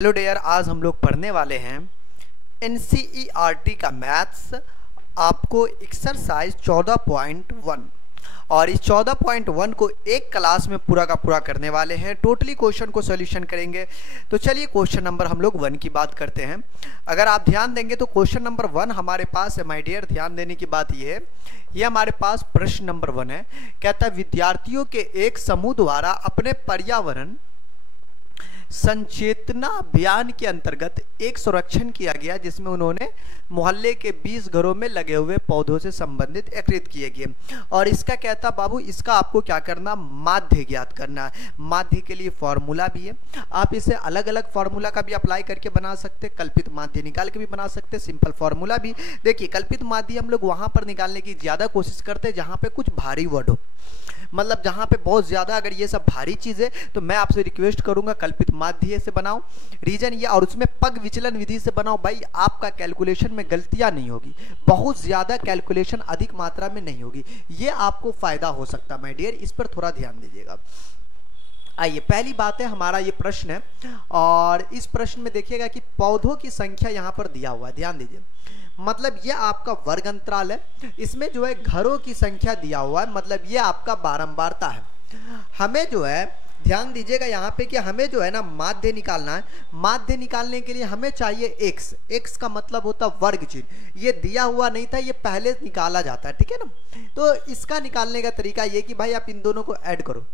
Hello dear, आज हम लोग पढ़ने वाले हैं एनसीईआरटी का मैथ्स। आपको एक्सरसाइज 14.1 और इस 14.1 को एक क्लास में पूरा का पूरा करने वाले हैं। टोटली क्वेश्चन को सॉल्यूशन करेंगे। तो चलिए क्वेश्चन नंबर हम लोग 1 की बात करते हैं। अगर आप ध्यान देंगे तो क्वेश्चन नंबर 1 हमारे पास है। माय डियर, ध्यान देने की बात ये है, ये हमारे पास प्रश्न नंबर 1 है। कहता है विद्यार्थियों के एक समूह द्वारा अपने पर्यावरण संचेतना अभियान के अंतर्गत एक सर्वेक्षण किया गया, जिसमें उन्होंने मोहल्ले के 20 घरों में लगे हुए पौधों से संबंधित एकत्रित किए गए। और इसका कहता बाबू, इसका आपको क्या करना, माध्य ज्ञात करना है। माध्य के लिए फॉर्मूला भी है, आप इसे अलग अलग फॉर्मूला का भी अप्लाई करके बना सकते, कल्पित माध्य निकाल के भी बना सकते, सिंपल फॉर्मूला भी। देखिए, कल्पित माध्य हम लोग वहां पर निकालने की ज्यादा कोशिश करते हैं जहां पे कुछ भारी वर्ड हो, मतलब जहां पे बहुत ज्यादा अगर ये सब भारी चीज है तो मैं आपसे रिक्वेस्ट करूंगा कल्पित माध्य से बनाओ। रीजन ये, और उसमें पग विचलन विधि से बनाओ। भाई आपका कैलकुलेशन में गलतियां नहीं होगी, बहुत ज्यादा कैलकुलेशन अधिक मात्रा में नहीं होगी, ये आपको फायदा हो सकता है। माय डियर, इस पर थोड़ा ध्यान दीजिएगा। आइए, पहली बात है, हमारा ये प्रश्न है और इस प्रश्न में देखिएगा कि पौधों की संख्या यहां पर दिया हुआ है। ध्यान दीजिए, मतलब ये आपका वर्ग अंतराल है, इसमें जो है घरों की संख्या दिया हुआ है, मतलब ये आपका बारंबारता है। हमें जो है ध्यान दीजिएगा यहाँ पे कि हमें जो है ना माध्य निकालना है। माध्य निकालने के लिए हमें चाहिए x। x का मतलब होता है वर्ग चिन्ह। ये दिया हुआ नहीं था, ये पहले निकाला जाता है, ठीक है ना। तो इसका निकालने का तरीका ये कि भाई आप इन दोनों को ऐड करो,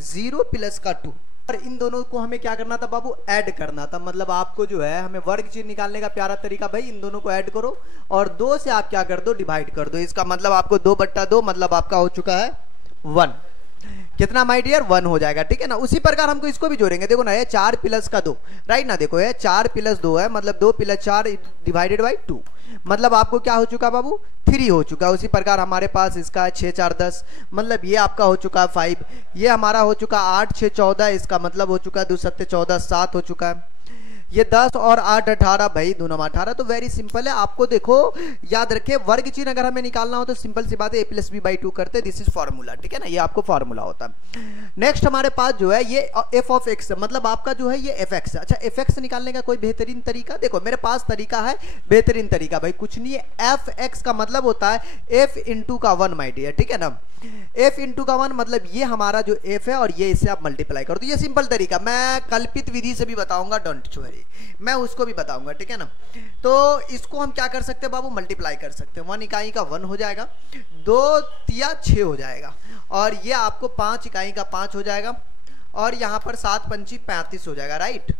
0 + 2, और इन दोनों को हमें क्या करना था बाबू, ऐड करना था। मतलब आपको जो है हमें वर्ग चिन्ह निकालने का प्यारा तरीका, भाई इन दोनों को ऐड करो और 2 से आप क्या कर दो, डिवाइड कर दो। इसका मतलब आपको 2/2 मतलब आपका हो चुका है 1। कितना माय डियर, 1 हो जाएगा, ठीक है ना। उसी प्रकार हमको इसको भी जोड़ेंगे। देखो ना, ये 4 + 2, राइट ना। देखो ये 4 + 2 है, मतलब 2 + 4 / 2, मतलब आपको क्या हो चुका बाबू, 3 हो चुका है। उसी प्रकार हमारे पास इसका 6 × 4 = 10, मतलब ये आपका हो चुका है 5। ये हमारा हो चुका 8 × 6 = 14, इसका मतलब हो चुका है 2 × 7 = 14, 7 हो चुका है। ये 10 और 8 18, भाई 2 × 9 18। तो वेरी सिंपल है। आपको देखो याद रखे, वर्ग चिन्ह अगर हमें निकालना हो तो सिंपल सी बात है, a + b/2 करते, दिस इज फॉर्मूला, ठीक है ना। ये आपको फॉर्मूला होता है। नेक्स्ट हमारे पास जो है ये f(x), मतलब आपका जो है ये fx। अच्छा, fx निकालने का कोई बेहतरीन तरीका, देखो मेरे पास तरीका है, बेहतरीन तरीका, भाई कुछ नहीं है। fx का मतलब होता है f × 1 माय डियर, ठीक है ना। f × 1 मतलब ये हमारा जो f है और ये इसे आप मल्टीप्लाई कर दो। ये सिंपल तरीका, मैं कल्पित विधि से भी बताऊंगा, डोंट वरी, मैं उसको भी बताऊंगा, ठीक है ना। तो इसको हम क्या कर सकते हैं बाबू, मल्टीप्लाई कर सकते हैं। 1 इकाई का 1 हो जाएगा, 2 × 6 हो जाएगा, और ये आपको 5 इकाई का 5 हो जाएगा, और यहाँ पर 7 × 5 = 35 हो जाएगा, राइट।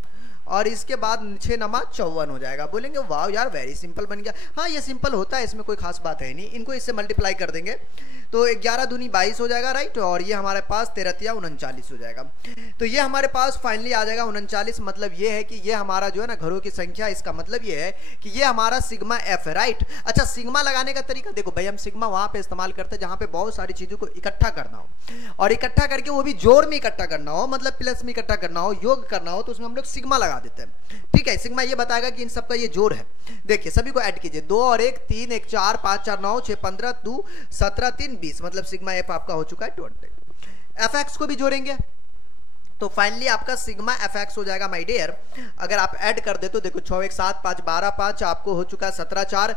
और इसके बाद 6 × 9 = 54 हो जाएगा। बोलेंगे वाह यार, वेरी सिंपल बन गया। हाँ, ये सिंपल होता है, इसमें कोई खास बात है नहीं। इनको इससे मल्टीप्लाई कर देंगे तो 11 दूनी 22 हो जाएगा, राइट। और ये हमारे पास 13 × 3 = 39 हो जाएगा। तो ये हमारे पास फाइनली आ जाएगा 39। मतलब ये है कि ये हमारा जो है ना घरों की संख्या, इसका मतलब ये है कि ये हमारा सिग्मा f है, राइट। अच्छा, सिग्मा लगाने का तरीका देखो भाई, हम सिग्मा वहां पे इस्तेमाल करते हैं जहां पे बहुत सारी चीजों को इकट्ठा करना हो, और इकट्ठा करके वो भी जोड़ में इकट्ठा करना हो, मतलब प्लस में इकट्ठा करना हो, योग करना हो, तो उसमें हम लोग सिग्मा लगा देते हैं, ठीक है। सिग्मा ये बताएगा कि इन सबका ये जोड़ है। देखिए सभी को ऐड कीजिए, 2 और 1 3, 1 4, 5 4 9, 6 15, 2 17, 3 20, मतलब सिग्मा f आपका हो चुका है 20। fx को भी जोड़ेंगे तो फाइनली आपका सिग्मा fx हो जाएगा माय डियर। अगर आप ऐड कर दे तो देखो 6 1 7 5 12 5 आपको हो चुका है 17 4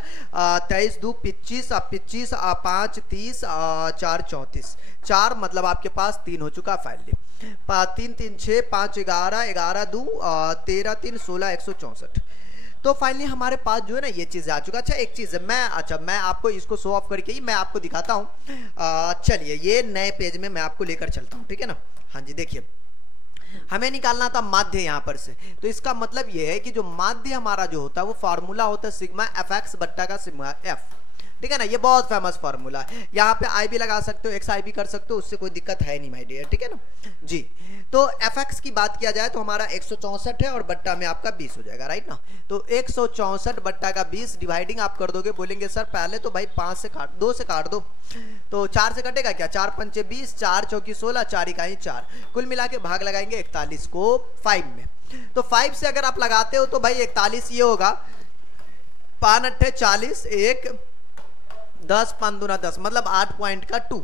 23 2 25 25 5 30 4 34 4, मतलब आपके पास 3 हो चुका फाइनली। 3 3 6 5 11 11 2 13 3 16 164। तो फाइनली हमारे पास जो है ना ये चीज आ चुका। अच्छा, एक चीज है, मैं आपको इसको शो ऑफ करके ही मैं आपको दिखाता हूँ। चलिए ये नए पेज में मैं आपको लेकर चलता हूँ, ठीक है ना। हाँ जी, देखिए हमें निकालना था माध्य यहाँ पर से, तो इसका मतलब ये है कि जो माध्य हमारा जो होता है वो फार्मूला होता है सिग्मा fx बट्टा का सिग्मा f, ठीक है ना। ये बहुत फेमस फार्मूला है। यहाँ पे आई भी लगा सकते हो, xi भी कर सकते हो, उससे कोई दिक्कत है नहीं माय डियर, ठीक है ना जी। तो fx की बात किया जाए तो हमारा 164 है और बट्टा में आपका 20 हो जाएगा, राइट ना। तो 164 बट्टा का 20 डिवाइडिंग आप कर दोगे। बोलेंगे सर पहले तो भाई 5 से काट, 2 से काट दो, तो 4 से कटेगा क्या, 4 × 5 = 20, 4 × 4 = 16, 4 इकाई 4, कुल मिला के भाग लगाएंगे 41 को 5 में। तो 5 से अगर आप लगाते हो तो भाई 41 ये होगा, 5 × 8 = 40, 1 10 5 × 2 = 10, मतलब 8 पॉइंट का 2।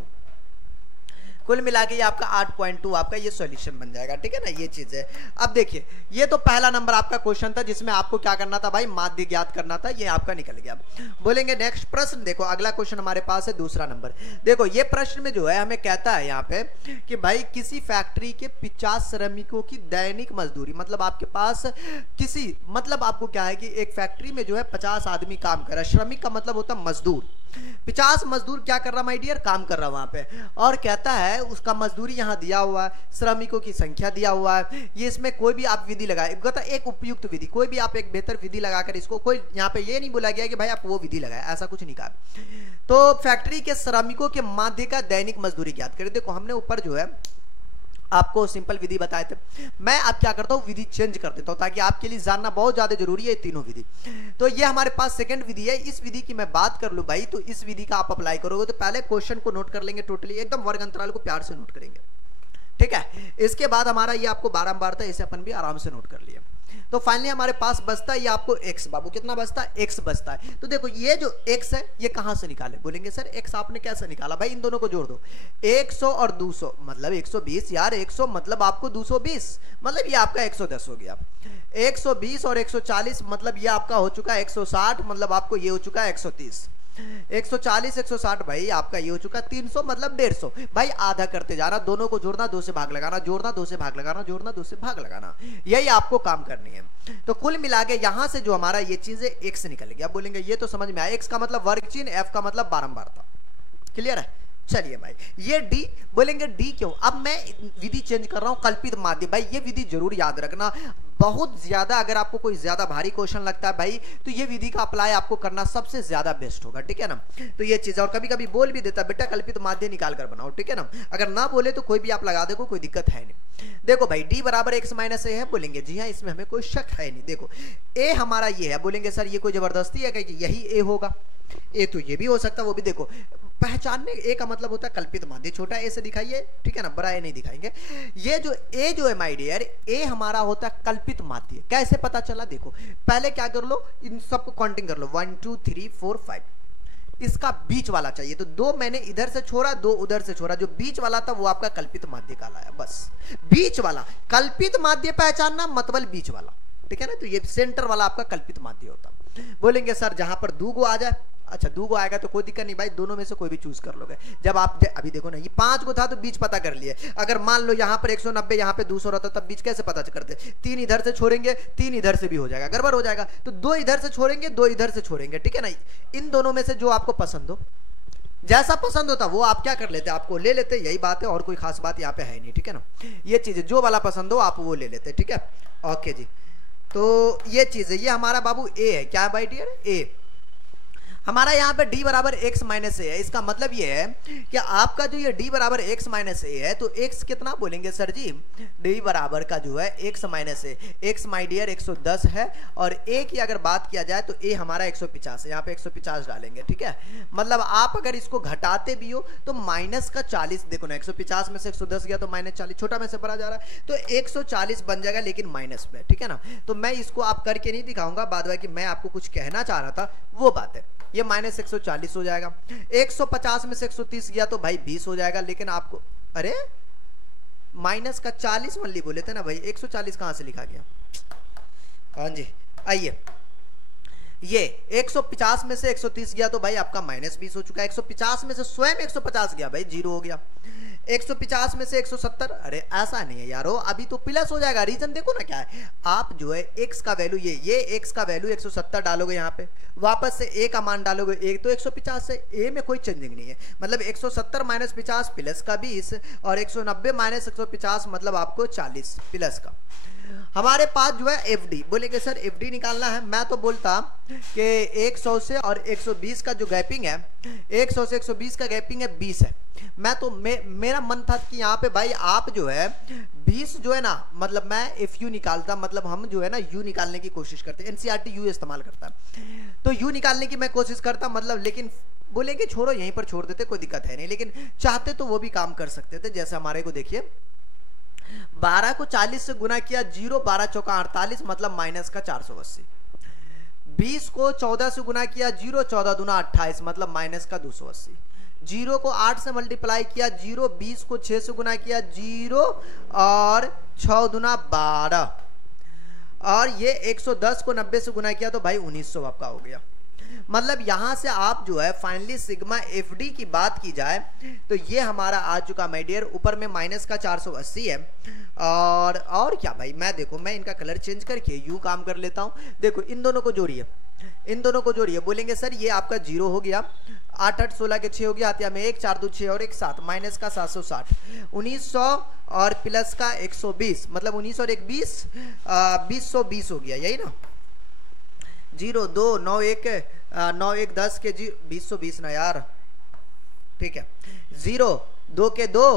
कुल मिला के ये आपका 8.2 आपका ये सॉल्यूशन बन जाएगा, ठीक है ना, ये चीज है। अब देखिए ये तो पहला नंबर आपका क्वेश्चन था जिसमें आपको क्या करना था भाई, माध्य ज्ञात करना था, ये आपका निकल गया। बोलेंगे नेक्स्ट प्रश्न, देखो अगला क्वेश्चन हमारे पास है दूसरा नंबर। देखो ये प्रश्न में जो है हमें कहता है यहाँ पे कि भाई किसी फैक्ट्री के 50 श्रमिकों की दैनिक मजदूरी, मतलब आपके पास किसी, मतलब आपको क्या है कि एक फैक्ट्री में जो है 50 आदमी काम कर रहा है, श्रमिक का मतलब होता है मजदूर, 50 मजदूर क्या कर रहा माय डियर, काम कर रहा वहां पे, और कहता है उसका मजदूरी यहाँ दिया हुआ है, श्रमिकों की संख्या दिया हुआ है, ये इसमें कोई भी आप विधि लगाए, एक उपयुक्त विधि, कोई भी आप एक बेहतर विधि लगाकर इसको, कोई यहाँ पे ये नहीं बोला गया कि भाई आप वो विधि लगाए, ऐसा कुछ नहीं कहा। तो फैक्ट्री के श्रमिकों के माध्य का दैनिक मजदूरी ज्ञात करें। देखो हमने ऊपर जो है आपको सिंपल विधि बताए थे, मैं अब क्या करता हूँ विधि चेंज कर देता हूँ ताकि आपके लिए जानना बहुत ज्यादा जरूरी है तीनों विधि। तो ये हमारे पास सेकंड विधि है, इस विधि की मैं बात कर लूँ भाई, तो इस विधि का आप अप्लाई करोगे तो पहले क्वेश्चन को नोट कर लेंगे, टोटली एकदम वर्ग अंतराल को प्यार से नोट करेंगे, ठीक है। इसके बाद हमारा ये आपको बारंबार था, इसे अपन भी आराम से नोट कर लिया। तो फाइनली हमारे पास बचता है ये आपको x, बाबू कितना बचता है, x बचता है। तो देखो ये जो x है ये कहां से निकाले, बोलेंगे सर x आपने कैसे निकाला, भाई इन दोनों को जोड़ दो, 100 और 200 मतलब 120 यार, 100 मतलब आपको 220 मतलब ये आपका 110 हो गया, 120 और 140 मतलब ये आपका हो चुका है 160 मतलब आपको ये हो चुका है 130, 140 160 भाई आपका ये हो चुका 300 मतलब 150, भाई आधा करते जाना, दोनों को जोड़ना, 2 से भाग लगाना, जोड़ना 2 से भाग लगाना, जोड़ना 2 से भाग लगाना, यही आपको काम करनी है। तो कुल मिला के यहां से जो हमारा ये चीज है x निकल गया, बोलेंगे ये तो समझ में आया, x का मतलब वर्ग चिन्ह, f का मतलब बारंबारता, क्लियर है। चलिए भाई ये d, बोलेंगे d क्यों, अब मैं विधि चेंज कर रहा हूं, कल्पित माध्य, भाई ये विधि जरूर याद रखना, बहुत ज्यादा अगर आपको कोई ज्यादा भारी क्वेश्चन लगता है भाई तो ये विधि का अप्लाई आपको करना सबसे ज्यादा बेस्ट होगा, ठीक है ना। तो ये चीज, और कभी कभी बोल भी देता बेटा कल्पित माध्य निकाल कर बनाओ, ठीक है ना, अगर ना बोले तो कोई भी आप लगा दे, कोई दिक्कत है नहीं। देखो भाई d बराबर x माइनस ए है, बोलेंगे जी हाँ, इसमें हमें कोई शक है नहीं। देखो a हमारा ये है, बोलेंगे सर ये कोई जबरदस्ती है कि यही a होगा, ए तो ये भी हो सकता है, वो भी देखो पहचानने, ए का मतलब होता है कल्पित माध्य, छोटा ए से दिखाइए, ठीक है ना, बड़ा ए नहीं दिखाएंगे। ये जो ए जो है माय डियर, ए हमारा होता है कल्पित माध्य, कैसे पता चला, देखो पहले क्या कर लो, इन सबको काउंटिंग कर लो, 1 2 3 4 5, इसका बीच वाला चाहिए, तो 2 मैंने इधर से छोड़ा, 2 उधर से छोड़ा, जो बीच वाला था वो आपका कल्पित माध्य कहलाया, बस बीच वाला कल्पित माध्य पहचानना मतलब बीच वाला, ठीक है ना, तो ये सेंटर वाला आपका कल्पित माध्य होता। बोलेंगे सर जहां पर 2 गो आ जाए, अच्छा 2 गो आएगा तो कोई दिक्कत नहीं भाई, दोनों में से कोई भी चूज कर लोगे। जब आप अभी देखो ना ये 5 गो था तो बीच पता कर लिए, अगर मान लो यहाँ पर 190 यहाँ पे 200 रहता तब बीच कैसे पता करते, 3 इधर से छोड़ेंगे, 3 इधर से भी हो जाएगा, गड़बड़ हो जाएगा, तो 2 इधर से छोड़ेंगे, 2 इधर से छोड़ेंगे, ठीक है ना। इन दोनों में से जो आपको पसंद हो, जैसा पसंद होता वो आप क्या कर लेते, आपको ले लेते, यही बात है, और कोई खास बात यहाँ पे है नहीं, ठीक है ना। ये चीज जो वाला पसंद हो आप वो ले लेते, ठीक है, ओके जी। तो ये चीज है, ये हमारा बाबू ए है, क्या है भाई डियर, ए। हमारा यहाँ पे d बराबर x माइनस ए है, इसका मतलब ये है कि आपका जो ये d बराबर x माइनस ए है, तो x कितना बोलेंगे सर जी, d बराबर का जो है x माइनस ए, x माई डियर 110 है, और a की अगर बात किया जाए तो a हमारा 150 है, यहाँ पे 150 डालेंगे, ठीक है। मतलब आप अगर इसको घटाते भी हो तो माइनस का 40, देखो ना 150 में से 110 गया तो माइनस 40, छोटा में से बड़ा जा रहा है, तो 140 बन जाएगा लेकिन माइनस में, ठीक है ना। तो मैं इसको आप करके नहीं दिखाऊंगा, बाद बाकी मैं आपको कुछ कहना चाह रहा था वो बात है, ये माइनस 140 हो जाएगा, 150 में से 130 गया तो भाई 20 हो जाएगा, लेकिन आपको अरे माइनस का 40 मल्ली बोले थे ना भाई, 140 कहां से लिखा गया, हाँ जी आइए, ये 150 में से 130 गया तो भाई आपका माइनस 20 हो चुका है, 150 में से स्वयं 150 गया भाई 0 हो गया, 150 में से 170, अरे ऐसा नहीं है यारो, अभी तो प्लस हो जाएगा, रीजन देखो ना क्या है, आप जो है x का वैल्यू ये x का वैल्यू 170 डालोगे, यहाँ पे वापस से a का मान डालोगे, एक तो 150 से a में कोई चेंजिंग नहीं है, मतलब 170 माइनस 50 प्लस का 20, और 190 माइनस 150 मतलब आपको 40 प्लस का। हमारे पास जो है FD, बोलेंगे सर FD निकालना है, मैं तो बोलता कि 100 से और 120 का जो गैपिंग है, 100 से 120 का गैपिंग है 20 है, मैं तो मेरा मन था कि यहाँ पे भाई आप जो है 20 जो है ना, मतलब मैं FU निकालता, मतलब हम जो है ना U निकालने की कोशिश करते, NCERT U इस्तेमाल करता, तो U निकालने की मैं कोशिश करता, मतलब लेकिन बोलेंगे छोड़ो यहीं पर छोड़ देते, कोई दिक्कत है नहीं, लेकिन चाहते तो वो भी काम कर सकते थे। जैसे हमारे को देखिए 12 को 40 से गुना किया, 0 12 चौका 48 मतलब माइनस का 480, 20 को 14 से गुना किया, 0 14 दूना 28 मतलब माइनस का 280, जीरो को 8 से मल्टीप्लाई किया, जीरो 20 को 6 से गुना किया, जीरो और 6 दुना 12, और ये 110 को 90 से गुना किया तो भाई 1900 आपका हो गया। मतलब यहां से आप जो है फाइनली सिग्मा एफ डी की बात की जाए तो ये हमारा आ चुका माय डियर, ऊपर में माइनस का 480 है। और क्या भाई, मैं देखो मैं इनका कलर चेंज करके यूं काम कर लेता हूं। देखो इन दोनों को जोड़िए, इन दोनों को जोड़िए, बोलेंगे सर ये आपका 0 हो गया, 8 8 16 के 6 हो गया, हाथिया में 1 4 2 6 और 1 7, माइनस का 760, 1900 और प्लस का 120, मतलब 19 और 1 20, 2020 हो गया, यही ना। 0 2 9 1 9 1 10 के 2020 ना यार, ठीक है। 0 2 के 2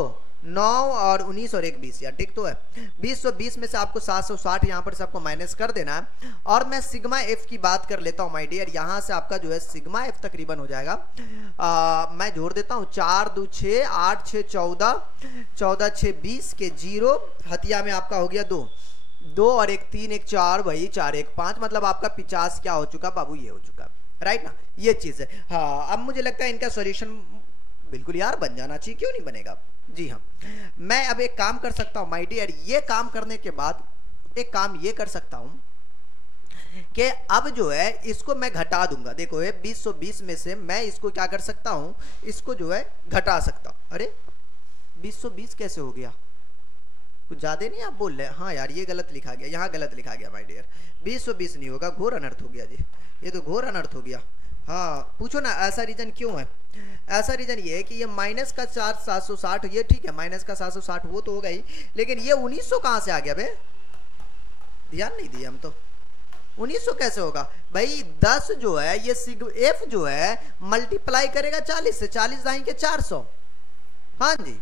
9 और 19 और 1 20 यार, ठीक तो है। 2020 में से आपको 760 यहाँ पर से आपको माइनस कर देना है। और मैं सिग्मा एफ की बात कर लेता हूँ माय डियर, यहाँ से आपका जो है सिग्मा एफ तकरीबन हो जाएगा, मैं जोड़ देता हूँ, 4 2 6 8 6 14 14 6 20 के 0, हथिया में आपका हो गया 2 2 और 1 3 1 4, वही 4 1 5, मतलब आपका 50 क्या हो चुका बाबू, ये हो चुका, राइट ना, ये चीज है। हाँ अब मुझे लगता है इनका सॉल्यूशन बिल्कुल यार बन जाना चाहिए, क्यों नहीं बनेगा। जी हाँ, मैं अब एक काम कर सकता हूं माय डियर, ये काम करने के बाद एक काम ये कर सकता हूं कि अब जो है इसको मैं घटा दूंगा। देखो ये 2020 में से मैं इसको क्या कर सकता हूं, इसको जो है घटा सकता हूं। अरे 2020 कैसे हो गया, कुछ ज्यादा नहीं आप बोल रहे हैं। हाँ यार ये गलत लिखा गया, यहाँ गलत लिखा गया माय डियर, 2020 नहीं होगा, घोर अनर्थ हो गया जी, ये तो घोर अनर्थ हो गया। हाँ पूछो ना ऐसा रीजन क्यों है। ऐसा रीजन ये है कि ये माइनस का 760, ये ठीक है माइनस का 760 वो तो होगा ही, लेकिन ये 1900 कहां से आ गया बे, ध्यान नहीं दिया हम तो। 1900 कैसे होगा भाई, 10 जो है ये सिग एफ जो है मल्टीप्लाई करेगा 40 से, 40 जाएंगे 400, हाँ जी।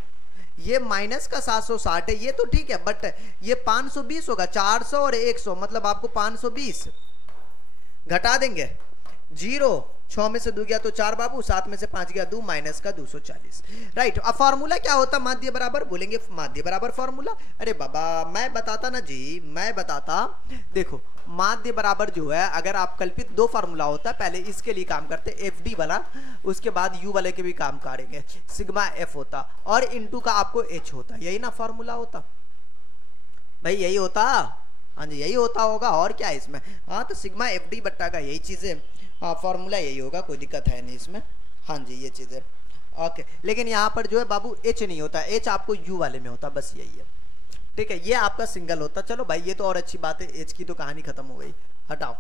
ये माइनस का 760 है, ये तो ठीक है, बट ये 520 होगा, 400 और 100 मतलब आपको 520 घटा देंगे। 0 6 में से 2 गया तो 4 बाबू, 7 में से 5 गया 2, माइनस का 240, राइट। अब फॉर्मूला क्या होता, माध्य बराबर, बोलेंगे माध्य बराबर फॉर्मूला। अरे बाबा मैं बताता ना जी, मैं बताता। देखो माध्य बराबर जो है, अगर आप कल्पित 2 फार्मूला होता है, पहले इसके लिए काम करते एफ डी वाला, उसके बाद यू वाले के भी काम करेंगे, सिग्मा एफ होता और इनटू का आपको एच होता, यही ना फॉर्मूला होता भाई, यही होता। हाँ जी यही होता होगा, और क्या है इसमें। हाँ तो सिग्मा एफ डी बट्टा का यही चीज है, हाँ फॉर्मूला यही होगा, कोई दिक्कत है नहीं इसमें। हाँ जी ये चीज है, ओके। लेकिन यहाँ पर जो है बाबू एच नहीं होता, एच आपको यू वाले में होता, बस यही है, ठीक है। ये आपका सिंगल होता, चलो भाई ये तो और अच्छी बात है, एच की तो कहानी खत्म हो गई, हटाओ।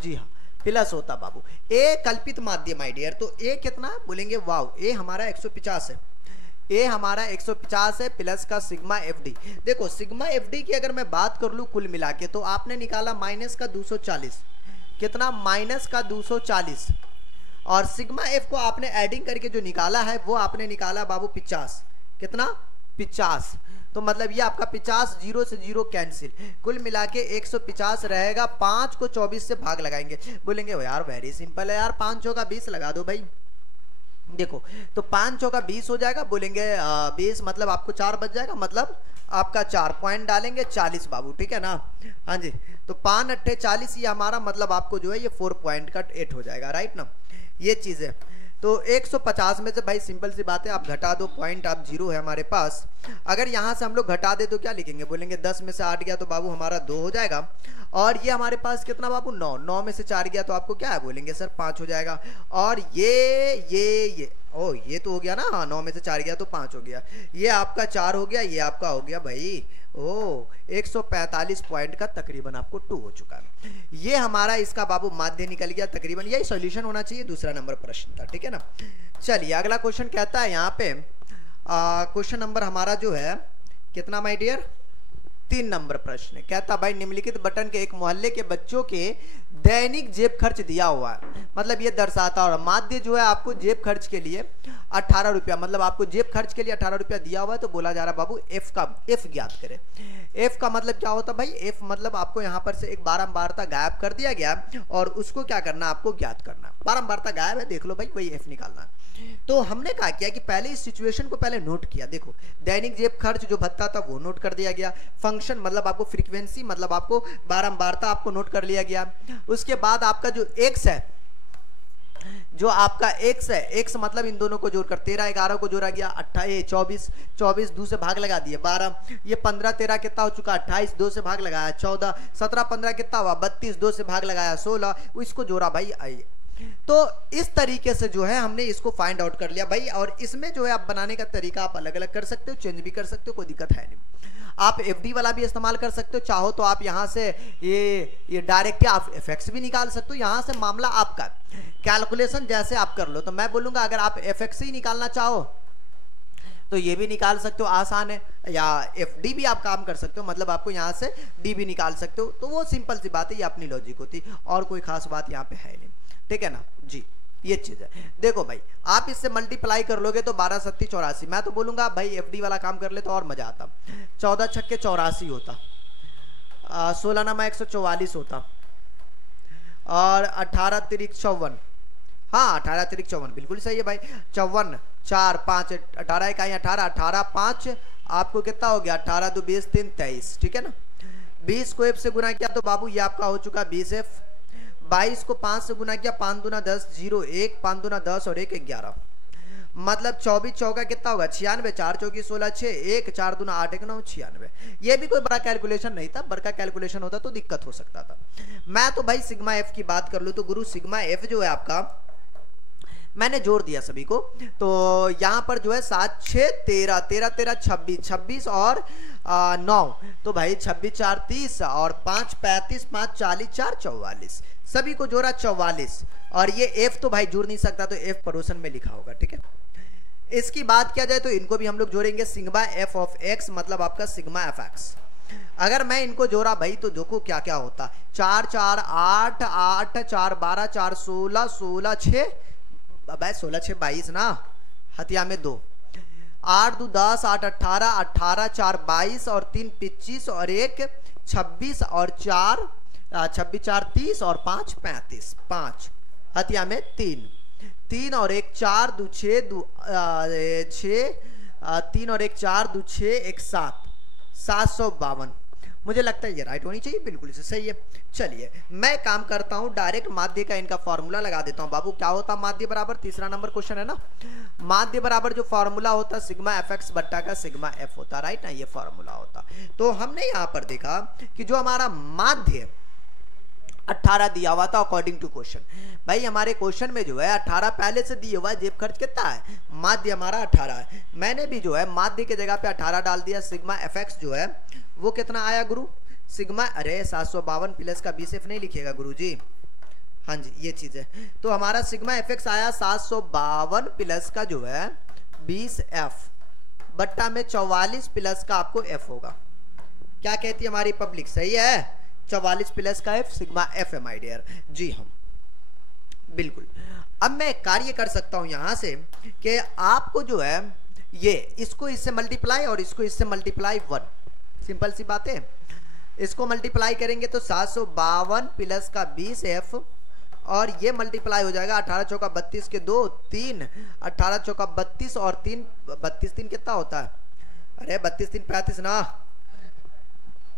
जी हाँ प्लस होता बाबू, ए कल्पित माध्य माय डियर, तो ए कितना है बोलेंगे, वाव ए हमारा 150 है, ए हमारा 150 है, प्लस का सिग्मा एफ डी। देखो सिग्मा एफ डी की अगर मैं बात कर लूँ कुल मिला के, तो आपने निकाला माइनस का 240, कितना माइनस का 240, और सिग्मा एफ को आपने एडिंग करके जो निकाला है वो आपने निकाला बाबू 50, कितना 50, तो मतलब ये आपका 50, 0 से 0 कैंसिल, कुल मिला के 150 रहेगा। 5 को 24 से भाग लगाएंगे, बोलेंगे यार वेरी सिंपल है यार, 5 चौका 20 लगा दो भाई। देखो तो 5 चौका 20 हो जाएगा, बोलेंगे 20 मतलब आपको 4 बच जाएगा, मतलब आपका 4 पॉइंट डालेंगे 40 बाबू, ठीक है ना। हाँ जी तो 5 अट्ठे 40, ये हमारा मतलब आपको जो है ये 4 पॉइंट का 8 हो जाएगा, राइट ना, ये चीज है। तो 150 में से भाई सिंपल सी बात है, आप घटा दो, पॉइंट आप 0 है हमारे पास। अगर यहाँ से हम लोग घटा दे तो क्या लिखेंगे, बोलेंगे 10 में से 8 गया तो बाबू हमारा 2 हो जाएगा, और ये हमारे पास कितना बाबू 9, 9 में से 4 गया तो आपको क्या है, बोलेंगे सर 5 हो जाएगा। और ये ओ ये तो हो गया ना, हाँ 9 में से 4 गया तो 5 हो गया, ये आपका 4 हो गया, ये आपका हो गया भाई ओ 145 पॉइंट का तकरीबन आपको 2 हो चुका है। ये हमारा इसका बाबू माध्य निकल गया, तकरीबन यही सॉल्यूशन होना चाहिए, दूसरा नंबर प्रश्न था, ठीक है ना। चलिए अगला क्वेश्चन कहता है यहाँ पे, क्वेश्चन नंबर हमारा जो है कितना माय डियर, 3 नंबर प्रश्न कहता भाई निम्नलिखित बटन के एक मोहल्ले के बच्चों के दैनिक जेब खर्च दिया हुआ है, मतलब ये दर्शाता, और माध्य जो है आपको जेब खर्च के लिए 18 रुपया, मतलब आपको जेब खर्च के लिए 18 रुपया दिया हुआ है, तो बोला जा रहा बाबू एफ का, एफ ज्ञात करें। एफ का मतलब क्या होता भाई, एफ मतलब आपको यहाँ पर से एक बारंबारता गायब कर दिया गया और उसको क्या करना आपको ज्ञात करना, बारंबारता गायब है देख लो भाई, वही एफ निकालना। तो हमने कहा किया कि पहले इस सिचुएशन को पहले नोट किया, देखो दैनिक जेब खर्च जो भत्ता था वो नोट कर दिया गया, फंक्शन मतलब आपको फ्रीक्वेंसी मतलब आपको बारंबारता आपको नोट कर लिया गया, उसके बाद आपका जो एक्स है जो आपका x है, x मतलब इन दोनों को जोड़कर 13 11 को जोड़ा गया 28 24 24 2 से भाग लगा दिए 12, ये 15 13 कितना हो चुका 28 2 से भाग लगाया 14 17 15 कितना हुआ 32 2 से भाग लगाया 16, इसको जोड़ा भाई आइए। तो इस तरीके से जो है हमने इसको फाइंड आउट कर लिया भाई। और इसमें जो है आप बनाने का तरीका आप अलग अलग कर सकते हो, चेंज भी कर सकते हो, कोई दिक्कत है नहीं। आप एफडी वाला भी इस्तेमाल कर सकते हो, चाहो तो आप यहाँ से ये डायरेक्ट आप एफएक्स भी निकाल सकते हो। यहाँ से मामला आपका कैलकुलेशन जैसे आप कर लो। तो मैं बोलूंगा अगर आप एफएक्स ही निकालना चाहो तो ये भी निकाल सकते हो, आसान है। या एफडी भी आप काम कर सकते हो, मतलब आपको यहाँ से डी भी निकाल सकते हो। तो वो सिंपल सी बात है, ये अपनी लॉजिक होती, और कोई खास बात यहाँ पे है नहीं, ठीक है ना जी। ये चीज है, देखो भाई आप इससे मल्टीप्लाई कर लोगे तो 12 सत्ती 84। मैं तो बोलूंगा भाई एफडी वाला काम कर ले तो और मजा आता। 14 छक्के 84 होता, 16 नमा 144 होता, और 18 तिरिक 54। हाँ 18 तिरिक 54 बिल्कुल सही है भाई। 54 4 5 18 इकाई 18 18 5 आपको कितना हो गया 18 2 20 3 23, ठीक है ना। 20 को एफ से गुना किया तो बाबू ये आपका हो चुका 20 एफ। 22 को 5 से गुना किया 5 दूना 10 0 1 5 दूना 10 और 1 11, मतलब 24 चौका कितना होगा 96, 4 चौकी 16 6 1 4 दूना 8 1 9 96। ये भी कोई बड़ा कैलकुलेशन नहीं था, बड़ा कैलकुलेशन होता तो दिक्कत हो सकता था। मैं तो भाई सिग्मा एफ की बात कर लूँ तो गुरु सिग्मा एफ जो है आपका मैंने जोड़ दिया सभी को। तो यहाँ पर जो है 7 6 13 13 13 26 26 और 9, तो भाई 26 4 30 और 5 35 5 40 4 44, सभी को जोड़ा 44। और ये एफ तो भाई जुड़ नहीं सकता, तो एफ पड़ोसन में लिखा होगा, ठीक है। इसकी बात किया जाए तो इनको भी हम लोग जोड़ेंगे सिग्मा एफ ऑफ एक्स, मतलब आपका सिग्मा एफ एक्स। अगर मैं इनको जोड़ा भाई तो देखो क्या क्या होता, 4 4 8 8 4 12 4 16 16 6 16 6 22 ना, हथिया में 2 8 2 10 8 18 18 4 22 और 3 25 और 1 26 और 4 26 4 30 और 5 35, 5 हथिया में 3 3 और 1 4 2 6 2 6 3 और 1 4 2 6 1 7 752। मुझे लगता है ये राइट होनी चाहिए, बिल्कुल से सही है। चलिए मैं काम करता हूं, डायरेक्ट माध्य का इनका फॉर्मूला लगा देता हूं। बाबू क्या होता माध्य बराबर, तीसरा नंबर क्वेश्चन है ना, माध्य बराबर जो फॉर्मूला होता सिग्मा एफ एक्स बट्टा का सिग्मा एफ होता, राइट ना, ये फॉर्मूला होता। तो हमने यहां पर देखा कि जो हमारा माध्य 18 दिया हुआ था अकॉर्डिंग टू क्वेश्चन। भाई हमारे क्वेश्चन में जो है 18 पहले से दिया हुआ है, जेब खर्च कितना है, माध्य हमारा 18 है। मैंने भी जो है माध्य के जगह पे 18 डाल दिया। सिग्मा एफ एक्स जो है वो कितना आया गुरु, सिग्मा, अरे 752 प्लस का 20 एफ नहीं लिखेगा गुरु जी, हाँ जी ये चीज है। तो हमारा सिग्मा एफ एक्स आया 752 प्लस का जो है 20 एफ बट्टा में 44 प्लस का आपको एफ होगा। क्या कहती है हमारी पब्लिक, सही है, 44 प्लस का एफ सिग्मा एफ है माय डियर जी, हम बिल्कुल। अब मैं कार्य कर सकता हूं यहां से कि आपको जो है ये इसको इससे मल्टीप्लाई और इसको इससे मल्टीप्लाई 1, सिंपल सी बात है। इसको मल्टीप्लाई करेंगे तो 752 प्लस का 20 एफ और ये मल्टीप्लाई हो जाएगा 18 चौका 32 के 2 3 18 चौका 32 और 3 32 3 कितना होता है, अरे 32 3 35 ना,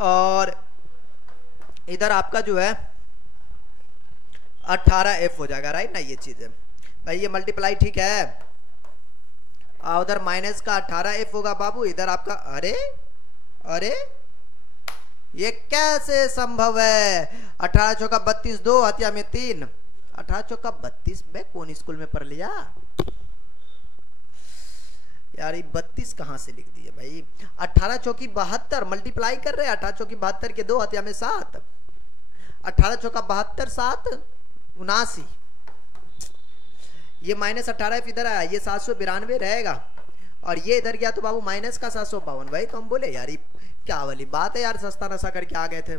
और इधर आपका जो है 18 एफ हो जाएगा, राइट ना, ये चीज है भाई। ये मल्टीप्लाई ठीक है, उधर माइनस का 18 एफ होगा बाबू, इधर आपका, अरे अरे ये कैसे संभव है, 18 चौका 32 2 हथिया में 3 18 चौका 32 में कौन स्कूल में पढ़ लिया यार, ये 32 कहां से लिख दिए भाई। 18 चौकी 72 मल्टीप्लाई कर रहे हैं, 18 चौकी 72 के 2 हथिया में 7 18 चौका 72 7 79, ये माइनस 18 इधर आया, ये 792 रहेगा और ये इधर गया तो बाबू माइनस का 752। भाई तो हम बोले यार ये क्या वाली बात है यार, सस्ता नशा करके आ गए थे।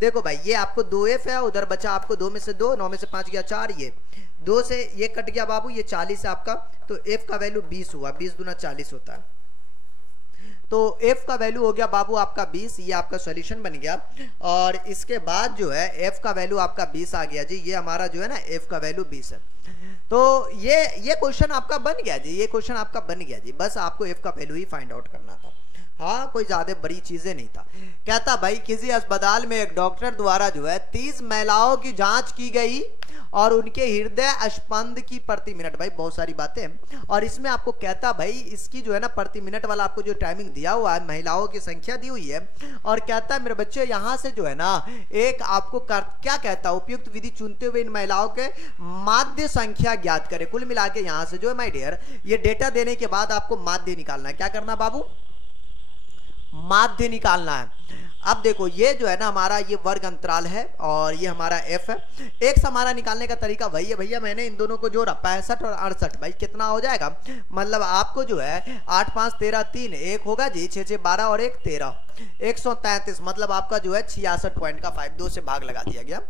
देखो भाई ये आपको 2 एफ है, उधर बचा आपको 2 में से 2 9 में से 5 गया 4, ये 2 से ये कट गया बाबू, ये 40 है आपका, तो एफ का वैल्यू 20 हुआ, 20 दूना 40 होता है। तो एफ का वैल्यू हो गया बाबू आपका 20, ये आपका सॉल्यूशन बन गया। और इसके बाद जो है एफ का वैल्यू आपका 20 आ गया जी, ये हमारा जो है ना एफ का वैल्यू 20 है। तो ये क्वेश्चन आपका बन गया जी, ये क्वेश्चन आपका बन गया जी, बस आपको एफ का वैल्यू ही फाइंड आउट करना था। हाँ कोई ज्यादा बड़ी चीजें नहीं था। कहता भाई किसी अस्पताल में एक डॉक्टर द्वारा जो है 30 महिलाओं की जांच की गई और उनके हृदय स्पंद की प्रति मिनट। भाई बहुत सारी बातें हैं। और इसमें आपको कहता भाई इसकी जो है ना प्रति मिनट वाला आपको जो टाइमिंग दिया हुआ है, महिलाओं की संख्या दी हुई है, और कहता है मेरे बच्चे यहां से जो है ना एक आपको क्या कहता है, उपयुक्त विधि चुनते हुए इन महिलाओं के माध्य संख्या ज्ञात करें। कुल मिला के यहां से जो है माय डियर ये डेटा देने के बाद आपको माध्य निकालना है। क्या करना बाबू, माध्य निकालना है। अब देखो ये जो है ना हमारा ये वर्ग अंतराल है और ये हमारा f है। एक्स हमारा निकालने का तरीका वही है भैया, मैंने इन दोनों को जोड़ा 65 और 68। भाई कितना हो जाएगा, मतलब आपको जो है 8 5 13 3 1 होगा जी, 6 6 12 और 1 13, 133। मतलब आपका जो है 66.5 2 से भाग लगा दिया गया।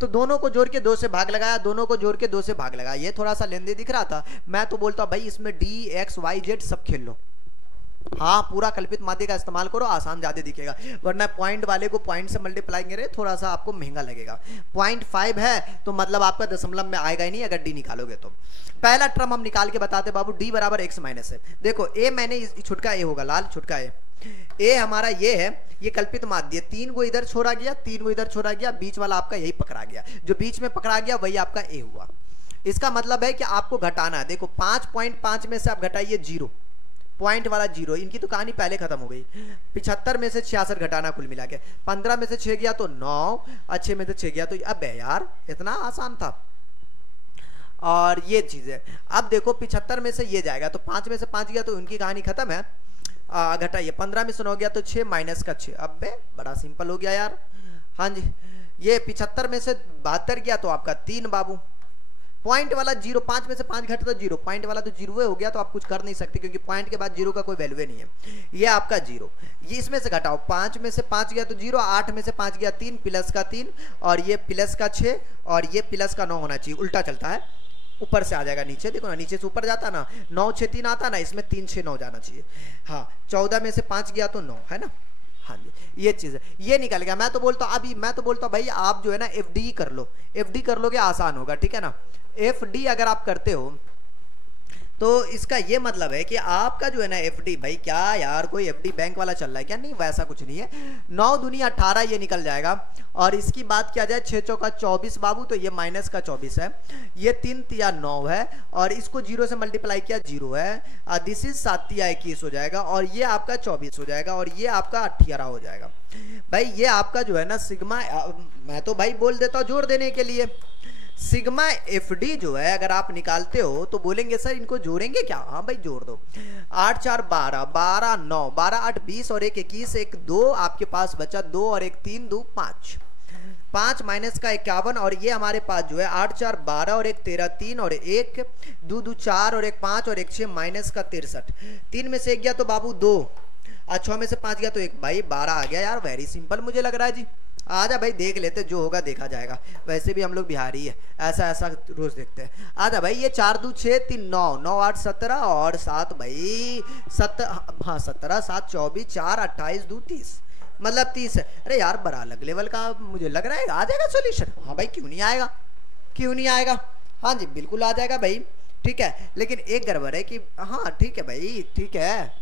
तो दोनों को जोड़ के 2 से भाग लगाया, दोनों को जोड़ के 2 से भाग लगाया। ये थोड़ा सा लेंदी दिख रहा था, मैं तो बोलता हूँ भाई इसमें d x y z सब खेल लो। हाँ पूरा कल्पित माध्य का इस्तेमाल करो, आसान ज्यादा दिखेगा, वरना पॉइंट वाले को पॉइंट से मल्टीप्लाई करें थोड़ा सा आपको महंगा लगेगा। 0.5 है तो मतलब आपका दशमलव में आएगा ही नहीं अगर डी निकालोगे तो। पहला टर्म हम निकाल के बताते बाबू, डी बराबर x माइनस है। देखो ए मैंने छुटका ए होगा, लाल छुटका ए हमारा ये है, ये कल्पित माध्य 3 को इधर छोड़ा गया, 3 को इधर छोड़ा गया, बीच वाला आपका यही पकड़ा गया, जो बीच में पकड़ा गया वही आपका ए हुआ। इसका मतलब है कि आपको घटाना है। देखो 5.5 में से आप घटाइए 0, पॉइंट वाला 0, इनकी तो कहानी पहले खत्म हो गई। 75 में से 66 घटाना कुल मिला के, 15 में से 6 गया तो 9, 6 में से 6 गया तो अब यार इतना आसान था। और ये चीज है, अब देखो 75 में से ये जाएगा तो 5 में से 5 गया तो उनकी कहानी खत्म है। घटाइए 15 में से 9 गया तो 6 माइनस का 6, अब बड़ा सिंपल हो गया यार। हाँ जी, ये 75 में से 72 गया तो आपका 3 बाबू, पॉइंट वाला 0, 5 में से 5 घटे तो 0, पॉइंट वाला तो 0 हो गया तो आप कुछ कर नहीं सकते क्योंकि पॉइंट के बाद 0 का कोई वैल्यू नहीं है। ये आपका 0, ये इसमें से घटाओ, 5 में से 5 गया तो 0, 8 में से 5 गया 3, प्लस का 3 और ये प्लस का 6 और ये प्लस का 9 होना चाहिए, उल्टा चलता है, ऊपर से आ जाएगा नीचे। देखो ना नीचे से ऊपर जाता ना, 9 6 3 आता ना, इसमें 3 6 9 जाना चाहिए। हाँ 14 में से 5 गया तो 9 है ना। हाँ जी ये चीज है, ये निकल गया। मैं तो बोलता हूँ अभी, मैं तो बोलता हूँ भाई आप जो है ना FD कर लो, FD कर लोगे आसान होगा, ठीक है ना। FD अगर आप करते हो तो इसका ये मतलब है कि आपका जो है ना FD, भाई क्या यार कोई FD बैंक वाला चल रहा है क्या, नहीं वैसा कुछ नहीं है। 9 दूनी 18 ये निकल जाएगा। और इसकी बात किया जाए 6 चौका 24 बाबू, तो ये माइनस का 24 है, ये 3 तिया 9 है और इसको 0 से मल्टीप्लाई किया 0 है, दिस इज 7 तिया 21 हो जाएगा और ये आपका 24 हो जाएगा और ये आपका 18 हो जाएगा। भाई ये आपका जो है ना सिग्मा, मैं तो भाई बोल देता हूँ जोड़ देने के लिए, सिग्मा FD जो है अगर आप निकालते हो तो बोलेंगे सर इनको जोड़ेंगे क्या, हाँ भाई जोड़ दो। 8 4 12, 12 9, 12 8 20 और 1 21, 1 2 आपके पास बचा 2 और 1 3 2 5, 5 माइनस का 51 और ये हमारे पास जो है 8 4 12 और 1 13 3 और 1 2 2 4 और 1 5 और 1 6 माइनस का 63, 3 में से 1 गया तो बाबू 2, 6 में से 5 गया तो 1, भाई 12 आ गया यार, वेरी सिंपल मुझे लग रहा है जी। आजा भाई देख लेते, जो होगा देखा जाएगा, वैसे भी हम लोग बिहारी है, ऐसा ऐसा रोज देखते हैं। आजा भाई ये 4 2 6 3 9, 9 8 17 और 7 भाई 7, हाँ 17 7 24 4 28 2 30, मतलब 30 है। अरे यार बड़ा अलग लेवल का मुझे लग रहा है, आ जाएगा सोल्यूशन। हाँ भाई क्यों नहीं आएगा, क्यों नहीं आएगा, हाँ जी बिल्कुल आ जाएगा भाई, ठीक है। लेकिन एक गड़बड़ है कि हाँ ठीक है भाई, ठीक है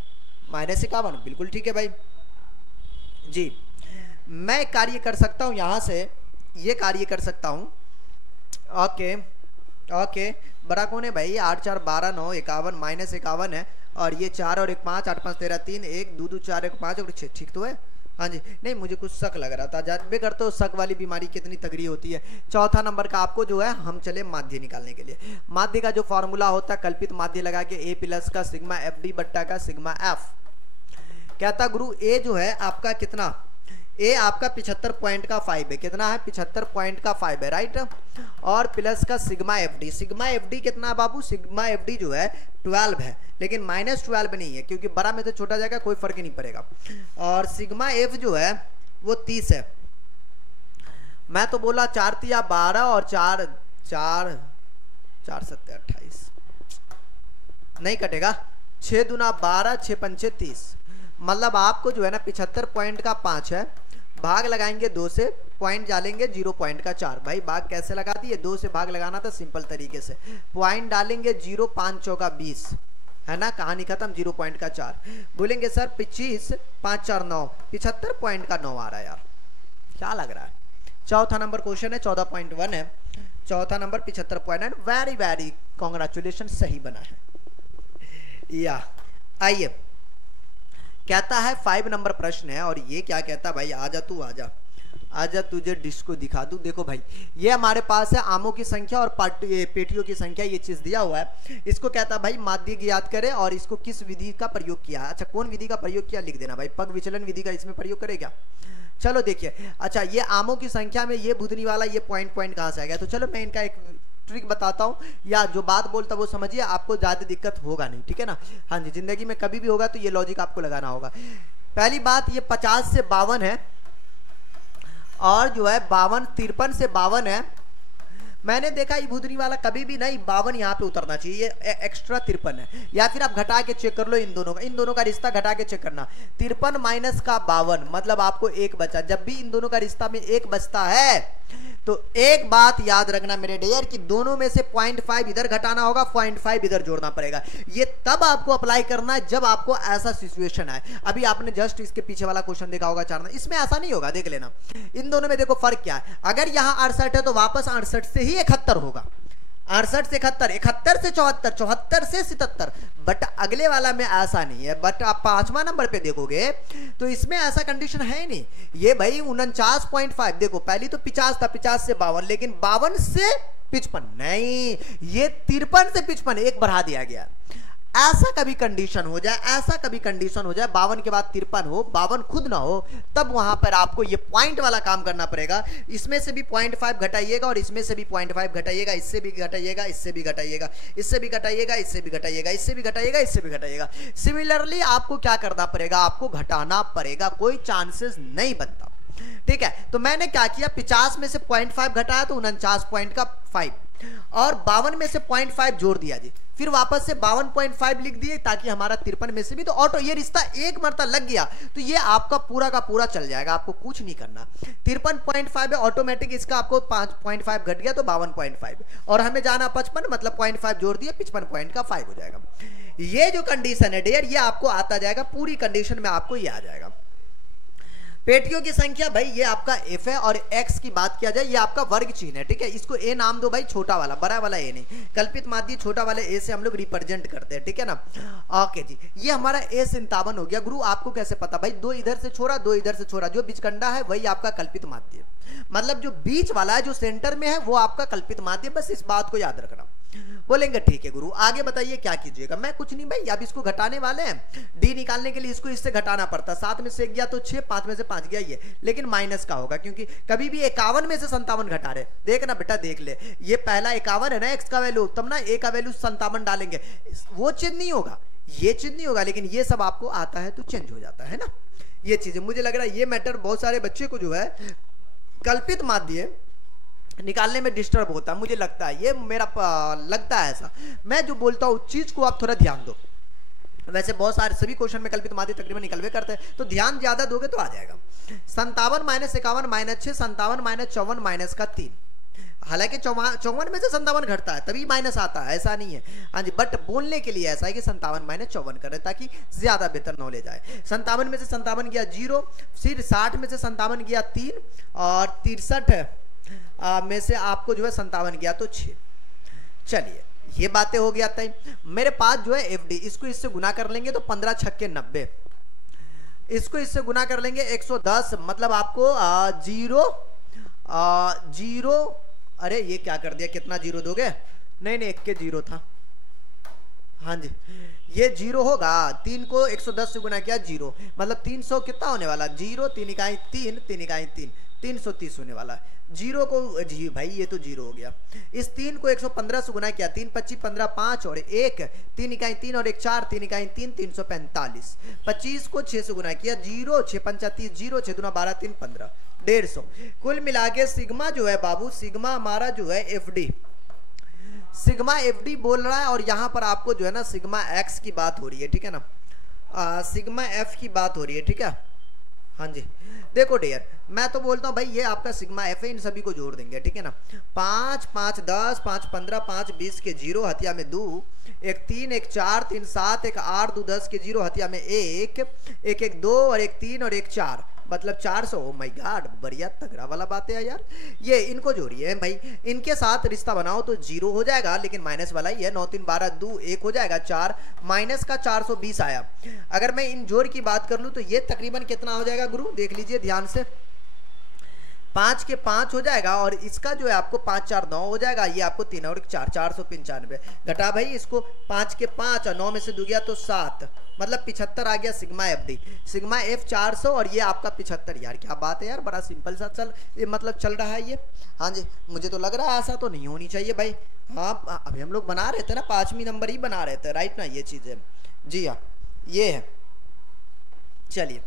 -51 बिल्कुल ठीक है भाई जी। मैं कार्य कर सकता हूं यहां से, ये कार्य कर सकता हूं, ओके ओके। बड़ा कौन है भाई, 8 4 12 9 51 -51 है और ये 4 और 1 5, 8 5 13 3 1 2 2 4 1 5 और 6, ठीक तो है। हाँ जी नहीं मुझे कुछ शक लग रहा था, जानबे करते हो शक वाली बीमारी कितनी तगड़ी होती है। चौथा नंबर का आपको जो है हम चले माध्य निकालने के लिए। माध्य का जो फॉर्मूला होता है कल्पित माध्य लगा के A प्लस का सिग्मा FD बट्टा का सिग्मा F। कहता गुरु A जो है आपका कितना, ए आपका 75.5 है, कितना है 75.5 है राइट, और प्लस का सिग्मा FD, सिग्मा FD कितना है बाबू, सिग्मा FD जो है 12 है, लेकिन -12 नहीं है क्योंकि बड़ा में से छोटा जाएगा कोई फर्क नहीं पड़ेगा। और सिग्मा F जो है वो 30 है। मैं तो बोला 4 तिया 12 और 4 4 4 7 28 नहीं कटेगा, 6 दूना 12 6 पंचे 30, मतलब आपको जो है ना 75.5 है, भाग लगाएंगे 2 से, पॉइंट डालेंगे 0.4। भाई भाग कैसे लगा दिए, 2 से भाग लगाना था सिंपल तरीके से, पॉइंट डालेंगे 0 5 चौका 20 है ना, कहानी खत्म, 0.4। बोलेंगे सर 25 5 4 9, 75.9 आ रहा है यार, क्या लग रहा है। चौथा नंबर क्वेश्चन है 14.1 है, चौथा नंबर 75.9, वेरी वेरी कॉन्ग्रेचुलेशन, सही बना है। या आइए, कहता है 5 नंबर प्रश्न है, और ये क्या कहता है भाई, आजा तू आजा आजा, तुझे डिस्को दिखा दूं। देखो भाई, ये हमारे पास है आमों की संख्या और पेटियों की संख्या, ये चीज दिया हुआ है। इसको कहता है भाई माध्य ज्ञात करे और इसको किस विधि का प्रयोग किया। अच्छा, कौन विधि का प्रयोग किया लिख देना भाई, पग विचलन विधि का इसमें प्रयोग करे क्या। चलो देखिए, अच्छा ये आमों की संख्या में ये बुधनी वाला ये पॉइंट कहां से आ गया, तो चलो मैं इनका एक ट्रिक बताता हूं, या जो बात बोलता वो समझिए, आपको ज्यादा दिक्कत होगा नहीं, ठीक है ना। हाँ जी, जिंदगी में कभी भी होगा तो ये लॉजिक आपको लगाना होगा। पहली बात, ये 50 से 52 है, और जो है 53 से 52 है। मैंने देखा ये भुदनी वाला कभी भी नहीं 52 यहाँ पे उतरना चाहिए, ये एक्स्ट्रा 53 है। या फिर आप घटा के चेक कर लो इन दोनों का रिश्ता घटा के चेक करना। 53 माइनस का 52 मतलब आपको 1 बचा। जब भी इन दोनों का रिश्ता में 1 बचता है तो एक बात याद रखना मेरे डियर कि दोनों में से 0.5 इधर घटाना होगा, 0.5 इधर जोड़ना पड़ेगा। ये तब आपको अप्लाई करना है जब आपको ऐसा सिचुएशन आए। अभी आपने जस्ट इसके पीछे वाला क्वेश्चन देखा होगा 4, इसमें ऐसा नहीं होगा, देख लेना। इन दोनों में देखो फर्क क्या है, अगर यहां 68 है तो वापस 68 से ही 71 होगा, 68 से 71, 71 से 74, 74 से 77। बट अगले वाला में ऐसा नहीं है। बट आप 5वां नंबर पे देखोगे तो इसमें ऐसा कंडीशन है नहीं। ये भाई 49.5, देखो पहली तो 50 था, 50 से 52, लेकिन 52 से 55 नहीं, ये 53 से 55 एक बढ़ा दिया गया। ऐसा कभी कंडीशन हो जाए, ऐसा कभी कंडीशन हो जाए 52 के बाद 53 हो, 52 खुद ना हो, तब वहां पर आपको ये पॉइंट वाला काम करना पड़ेगा। इसमें से भी 0.5 घटाइएगा और इसमें से भी 0.5 घटाइएगा, इससे भी घटाइएगा, इससे भी घटाइएगा, इससे भी घटाइएगा, इससे भी घटाइएगा, इससे भी घटाइएगा, इससे भी घटाइएगा। सिमिलरली आपको क्या करना पड़ेगा, आपको घटाना पड़ेगा, कोई चांसेस नहीं बनता। ठीक है, तो मैंने क्या किया, 50 में से 0.5 घटाया तो 49.5, और 52 में से 0.5 जोड़ दिया जी, फिर वापस से 52.5 लिख दिए, ताकि हमारा 53 में से भी तो ऑटो ये रिश्ता एक मरतबा लग गया तो ये आपका पूरा का पूरा चल जाएगा, आपको कुछ नहीं करना। 53.5 है ऑटोमेटिक, इसका आपको 5.5 घट गया तो 52.5, और हमें जाना 55, मतलब 0.5 जोड़ दिया, 55.5 हो जाएगा। ये जो कंडीशन है डियर, ये आपको आता जाएगा, पूरी कंडीशन में आपको ये आ जाएगा। पेटियों की संख्या भाई ये आपका f है, और x की बात किया जाए ये आपका वर्ग चिन्ह है, ठीक है। इसको a नाम दो भाई, छोटा वाला, बड़ा वाला a नहीं, कल्पित माध्य छोटा वाले a से हम लोग रिप्रेजेंट करते हैं, ठीक है ना। ओके जी, ये हमारा a 57 हो गया। गुरु आपको कैसे पता, भाई 2 इधर से छोड़ा, 2 इधर से छोड़ा, जो बीचकंडा है वही आपका कल्पित माध्य, मतलब जो बीच वाला है, जो सेंटर में है वो आपका कल्पित माध्य। बस इस बात को याद रखना। बोलेंगे ठीक है गुरु, आगे बताइए क्या कीजिएगा। मैं कुछ नहीं भाई, अब इसको घटाने वाले हैं, डी निकालने के लिए इसको इससे घटाना पड़ता। 7 में से 1 गया तो 6, 5 में से 5 गया ये, लेकिन माइनस का होगा, क्योंकि कभी भी 51 में से 57 घटा रहे। देखना बेटा, देख ले, ये पहला 51 है ना x का वैल्यू, तब ना a का वैल्यू 57 डालेंगे, वो चीज नहीं होगा, ये चीज नहीं होगा, लेकिन ये सब आपको आता है तो चेंज हो जाता है ना ये चीजें। मुझे लग रहा है ये मैटर बहुत सारे बच्चे को जो है कल्पित माध्य निकालने में डिस्टर्ब होता है, मुझे लगता है, ये मेरा लगता है ऐसा। मैं जो बोलता हूँ चीज को आप थोड़ा ध्यान दो। वैसे बहुत सारे सभी क्वेश्चन में कल्पित माध्य तकरीबन निकलवे करते हैं, तो ध्यान ज्यादा दोगे तो आ जाएगा। 57 माइनस 51 माइनस 6, 57 माइनस 54 माइनस का 3। हालांकि 54 में से 57 घटता है तभी माइनस आता है, ऐसा नहीं है। हाँ जी, बट बोलने के लिए ऐसा है कि 57 माइनस 54 करें ताकि ज्यादा बेहतर नॉलेज आए। 57 में से 57 गया 0, फिर 60 में से 57 गया 3, और 63 में से आपको जो है 57 गया तो 6। चलिए ये बातें हो गया तय। मेरे पास जो है FD, इसको इससे गुना कर लेंगे तो 15 छक्के 90, इसको इससे गुना कर लेंगे 110, मतलब आपको 0, अरे ये क्या कर दिया, कितना 0 दोगे, नहीं 1 के 0 था, हाँ जी ये 0 होगा। 3 को 110 से गुना किया 0, मतलब 300 कितना होने वाला, 0 3 इकाई 3, 3 इकाई 3, 330 होने वाला है। 0 को जी भाई ये तो 0 हो गया। इस 3 को 115 से गुना किया, 3 25 15 5 और 1, 3 इकाई 3 और 1 4, 3 इकाई 3, 345। 25 को 6 से गुना किया, 0 6 5 30, 0 6 2 12 3 15, 150। कुल मिला के सिग्मा जो है बाबू, सिग्मा हमारा जो है FD, सिग्मा FD बोल रहा है, और यहां पर आपको जो है ना सिग्मा x की बात हो रही है, ठीक है ना, सिग्मा f की बात हो रही है, ठीक है। हाँ जी देखो डियर, मैं तो बोलता हूँ भाई ये आपका सिग्मा f है, इन सभी को जोड़ देंगे, ठीक है ना। 5 5 10, 5 15, 5 20 के 0, हथिया में 2, 1 3, 1 4, 3 7, 1 8, 2 10 के 0, हथिया में 1 1 1 2 और 1 3 और 1 4, मतलब 400। ओ माय गॉड, बढ़िया तगड़ा वाला बात है यार। ये इनको जोड़िए भाई, इनके साथ रिश्ता बनाओ तो 0 हो जाएगा, लेकिन माइनस वाला ही है। 9 3 12 2 1 हो जाएगा 4, माइनस का 420 आया। अगर मैं इन जोड़ की बात कर लूँ तो ये तकरीबन कितना हो जाएगा गुरु, देख लीजिए ध्यान से। 5 के 5 हो जाएगा, और इसका जो है आपको 5 4 9 हो जाएगा। ये आपको 3 और 4 495 घटा भाई इसको। 5 के 5 और 9 में से 2 गया तो 7, मतलब 75 आ गया sigma F D. Sigma F 400 और ये आपका 75। यार क्या बात है यार, बड़ा सिंपल सा मतलब चल रहा है ये। हाँ जी, मुझे तो लग रहा है ऐसा तो नहीं होनी चाहिए भाई। हाँ अभी हम लोग बना रहे थे ना, 5वीं नंबर ही बना रहे थे, राइट ना, ये चीज़ें। जी हाँ, ये है। चलिए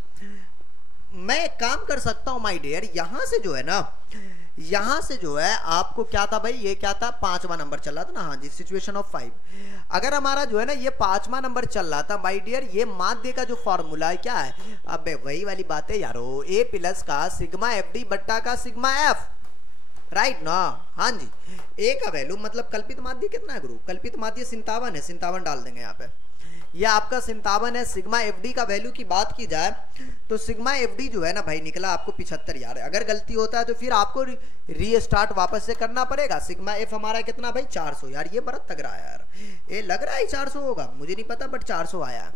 मैं एक काम कर सकता हूं माय डियर, यहां से जो है ना, यहां से जो है आपको क्या था भाई, ये क्या था, 5वां नंबर चल रहा था ना। हाँ जी, सिचुएशन ऑफ 5। अगर हमारा जो है ना ये 5वां नंबर चल रहा था माय डियर, ये माध्य का जो फॉर्मूला है क्या है, अबे वही वाली बात है यारो, ए प्लस का सिग्मा एफ डी बट्टा का सिग्मा एफ, राइट ना। हाँ जी, ए का वैल्यू मतलब कल्पित माध्य कितना है गुरु, कल्पित माध्य 57 है, 57 डाल देंगे यहाँ पे। यह आपका 57 है। सिग्मा एफडी का वैल्यू की बात की जाए तो सिग्मा एफडी जो है ना भाई निकला आपको 75 यार। अगर गलती होता है तो फिर आपको रीस्टार्ट वापस से करना पड़ेगा। सिग्मा एफ हमारा कितना भाई 400 यार, ये बड़ा तगड़ा है यार। ये लग रहा है 400 होगा, मुझे नहीं पता बट 400 आया।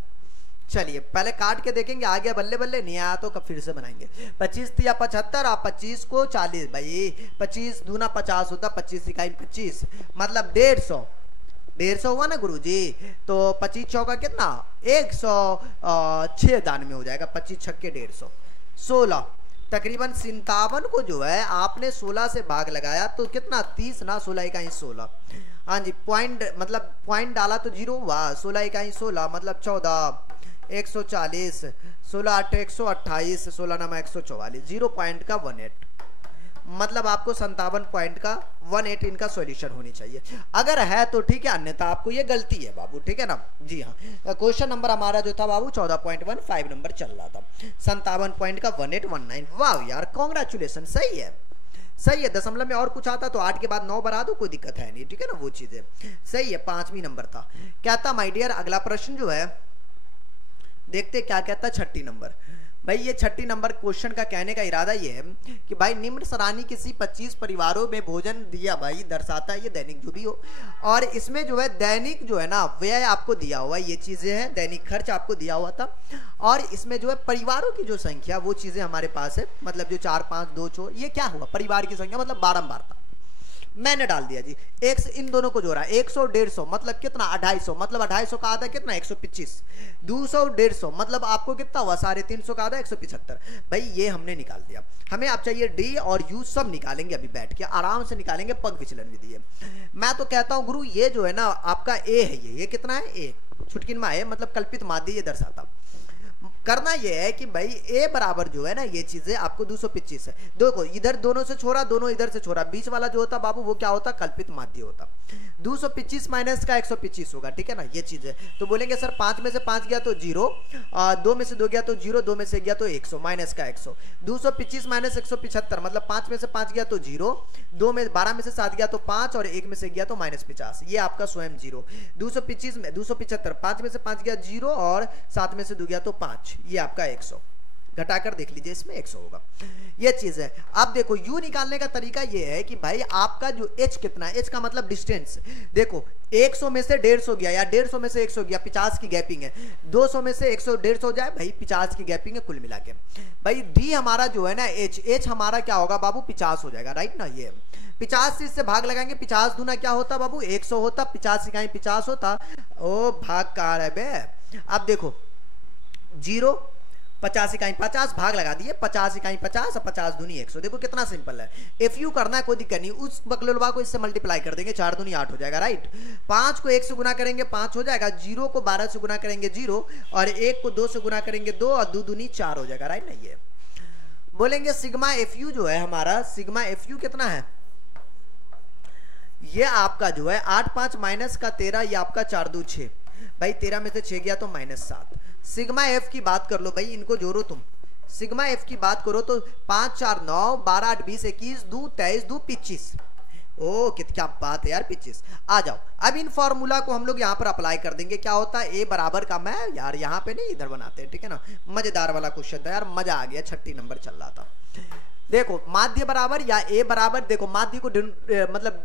चलिए पहले काट के देखेंगे, आ गया बल्ले बल्ले, नहीं आया तो कब फिर से बनाएंगे। 25 या 75, आप 25 को 40 भाई, 25 दूना 50 होता, 25 इकाई 25 मतलब 150, 150 हुआ ना गुरुजी। तो 25 चौका कितना 106 दान में हो जाएगा, 25 छक्के 150, 16 तकरीबन 57 को जो है आपने 16 से भाग लगाया तो कितना 30 ना, 16 इकाई 16। हाँ जी, पॉइंट मतलब पॉइंट डाला तो 0 हुआ, 16 इकाई 16 मतलब 14, 140, 16 8 128, 16 नामा 144, 0 पॉइंट का 18 मतलब आपको 57 पॉइंट का 18 इनका सॉल्यूशन होनी चाहिए। अगर है तो ठीक है, अन्यथा आपको ये गलती है बाबू, ठीक है ना। जी हाँ, क्वेश्चन नंबर हमारा जो था बाबू 14.15 नंबर चल रहा था, 57 पॉइंट का 1819। वाह यार, कॉन्ग्रेचुलेसन, सही है सही है। दशमलव में और कुछ आता तो 8 के बाद 9 बढ़ा दो, कोई दिक्कत है नहीं, ठीक है ना, वो चीजें सही है। 5वीं नंबर था। क्या था माय डियर, अगला प्रश्न जो है देखते क्या कहता है 6 नंबर। भाई ये 6 नंबर क्वेश्चन का कहने का इरादा ये है कि भाई निम्न सराहनीय किसी 25 परिवारों में भोजन दिया, भाई दर्शाता है ये दैनिक जो भी हो, और इसमें जो है दैनिक जो है ना व्यय आपको दिया हुआ, ये चीजें हैं, दैनिक खर्च आपको दिया हुआ था, और इसमें जो है परिवारों की जो संख्या वो चीजें हमारे पास है, मतलब जो 4 5 2 4 ये क्या हुआ परिवार की संख्या, मतलब बारंबार था। मैंने डाल दिया जी, एक से इन दोनों को जोड़ा, 100 150 मतलब कितना 250, मतलब 250 का आधा कितना 125, 200 150 मतलब आपको कितना हुआ 350 का आधा 175। भाई ये हमने निकाल दिया। हमें आप चाहिए डी और यू, सब निकालेंगे अभी बैठ के आराम से निकालेंगे, पग विचलन विधि है। मैं तो कहता हूं गुरु ये जो है ना आपका ए है, ये कितना है ए, छुटकिन है मतलब कल्पित माध्य ये दर्शाता। करना यह है कि भाई a बराबर जो है ना ये चीजें आपको 225 है, देखो इधर दोनों से छोड़ा, दोनों इधर से छोड़ा, बीच वाला जो होता बाबू वो क्या होता कल्पित माध्य होता। 225 माइनस का 125 होगा, ठीक है ना, ये चीज है। तो बोलेंगे सर 5 में से 5 गया तो 0, 2 में से 2 गया तो 0, 2 में से गया तो 100, माइनस का 100। 225 माइनस 175 मतलब 5 में से 5 गया तो 0, 2 में 12 में से 7 गया तो 5, और 1 में से गया तो -50, ये आपका स्वयं 0। 225 में 275, 5 में से 5 गया 0 और 7 में से 2 गया तो 5, ये आपका 100। घटाकर देख लीजिए इसमें 100 होगा, ये चीज है। अब देखो यू निकालने का तरीका ये है कि भाई आपका जो h कितना है, h का मतलब डिस्टेंस, देखो 100 में से 150 गया या 150 में से 100 गया, 50 की गैपिंग है, 200 में से 100 150 जाए भाई 50 की गैपिंग है कुल मिला के। भाई डी हमारा जो है ना h हमारा क्या होगा बाबू 50 हो जाएगा, राइट ना। ये 50 से इससे भाग लगाएंगे, 50 दूना क्या होता बाबू 100 होता, 50 इकाई 50 होता, ओ भाग कहाँ है बे। अब देखो 0 50 इकाई 50 भाग लगा दिए, 50 इकाई 50 और 50 दूनी 100, देखो कितना सिंपल है। इफ यू करना है कोई दिक्कत नहीं, उस बकलोलवा को इससे मल्टीप्लाई कर देंगे, 4 दूनी 8 हो जाएगा, राइट। 5 को 1 से गुना करेंगे 5 हो जाएगा, 0 को 12 से गुना करेंगे 0, और 1 को 2 से गुना करेंगे 2, और 2 दूनी 4 हो जाएगा, राइट ना। ये बोलेंगे सिग्मा एफ यू जो है हमारा, सिग्मा एफ यू कितना है, ये आपका जो है 8 5 माइनस का 13, ये आपका 4 2 6, भाई 13 में से 6 गया तो -7। सिग्मा एफ की बात कर लो भाई, इनको जोड़ो तुम, सिग्मा एफ की बात करो तो 5 4 9 12 8 20 21 2 23 2 25, ओ क्या बात है यार 25। आ जाओ, अब इन फॉर्मूला को हम लोग यहाँ पर अप्लाई कर देंगे। क्या होता है ए बराबर का, मैं यार यहाँ पे नहीं इधर बनाते हैं, ठीक है ना, मजेदार वाला क्वेश्चन था यार, मजा आ गया, 36 नंबर चल रहा था। देखो माध्य बराबर या ए बराबर, देखो माध्य को मतलब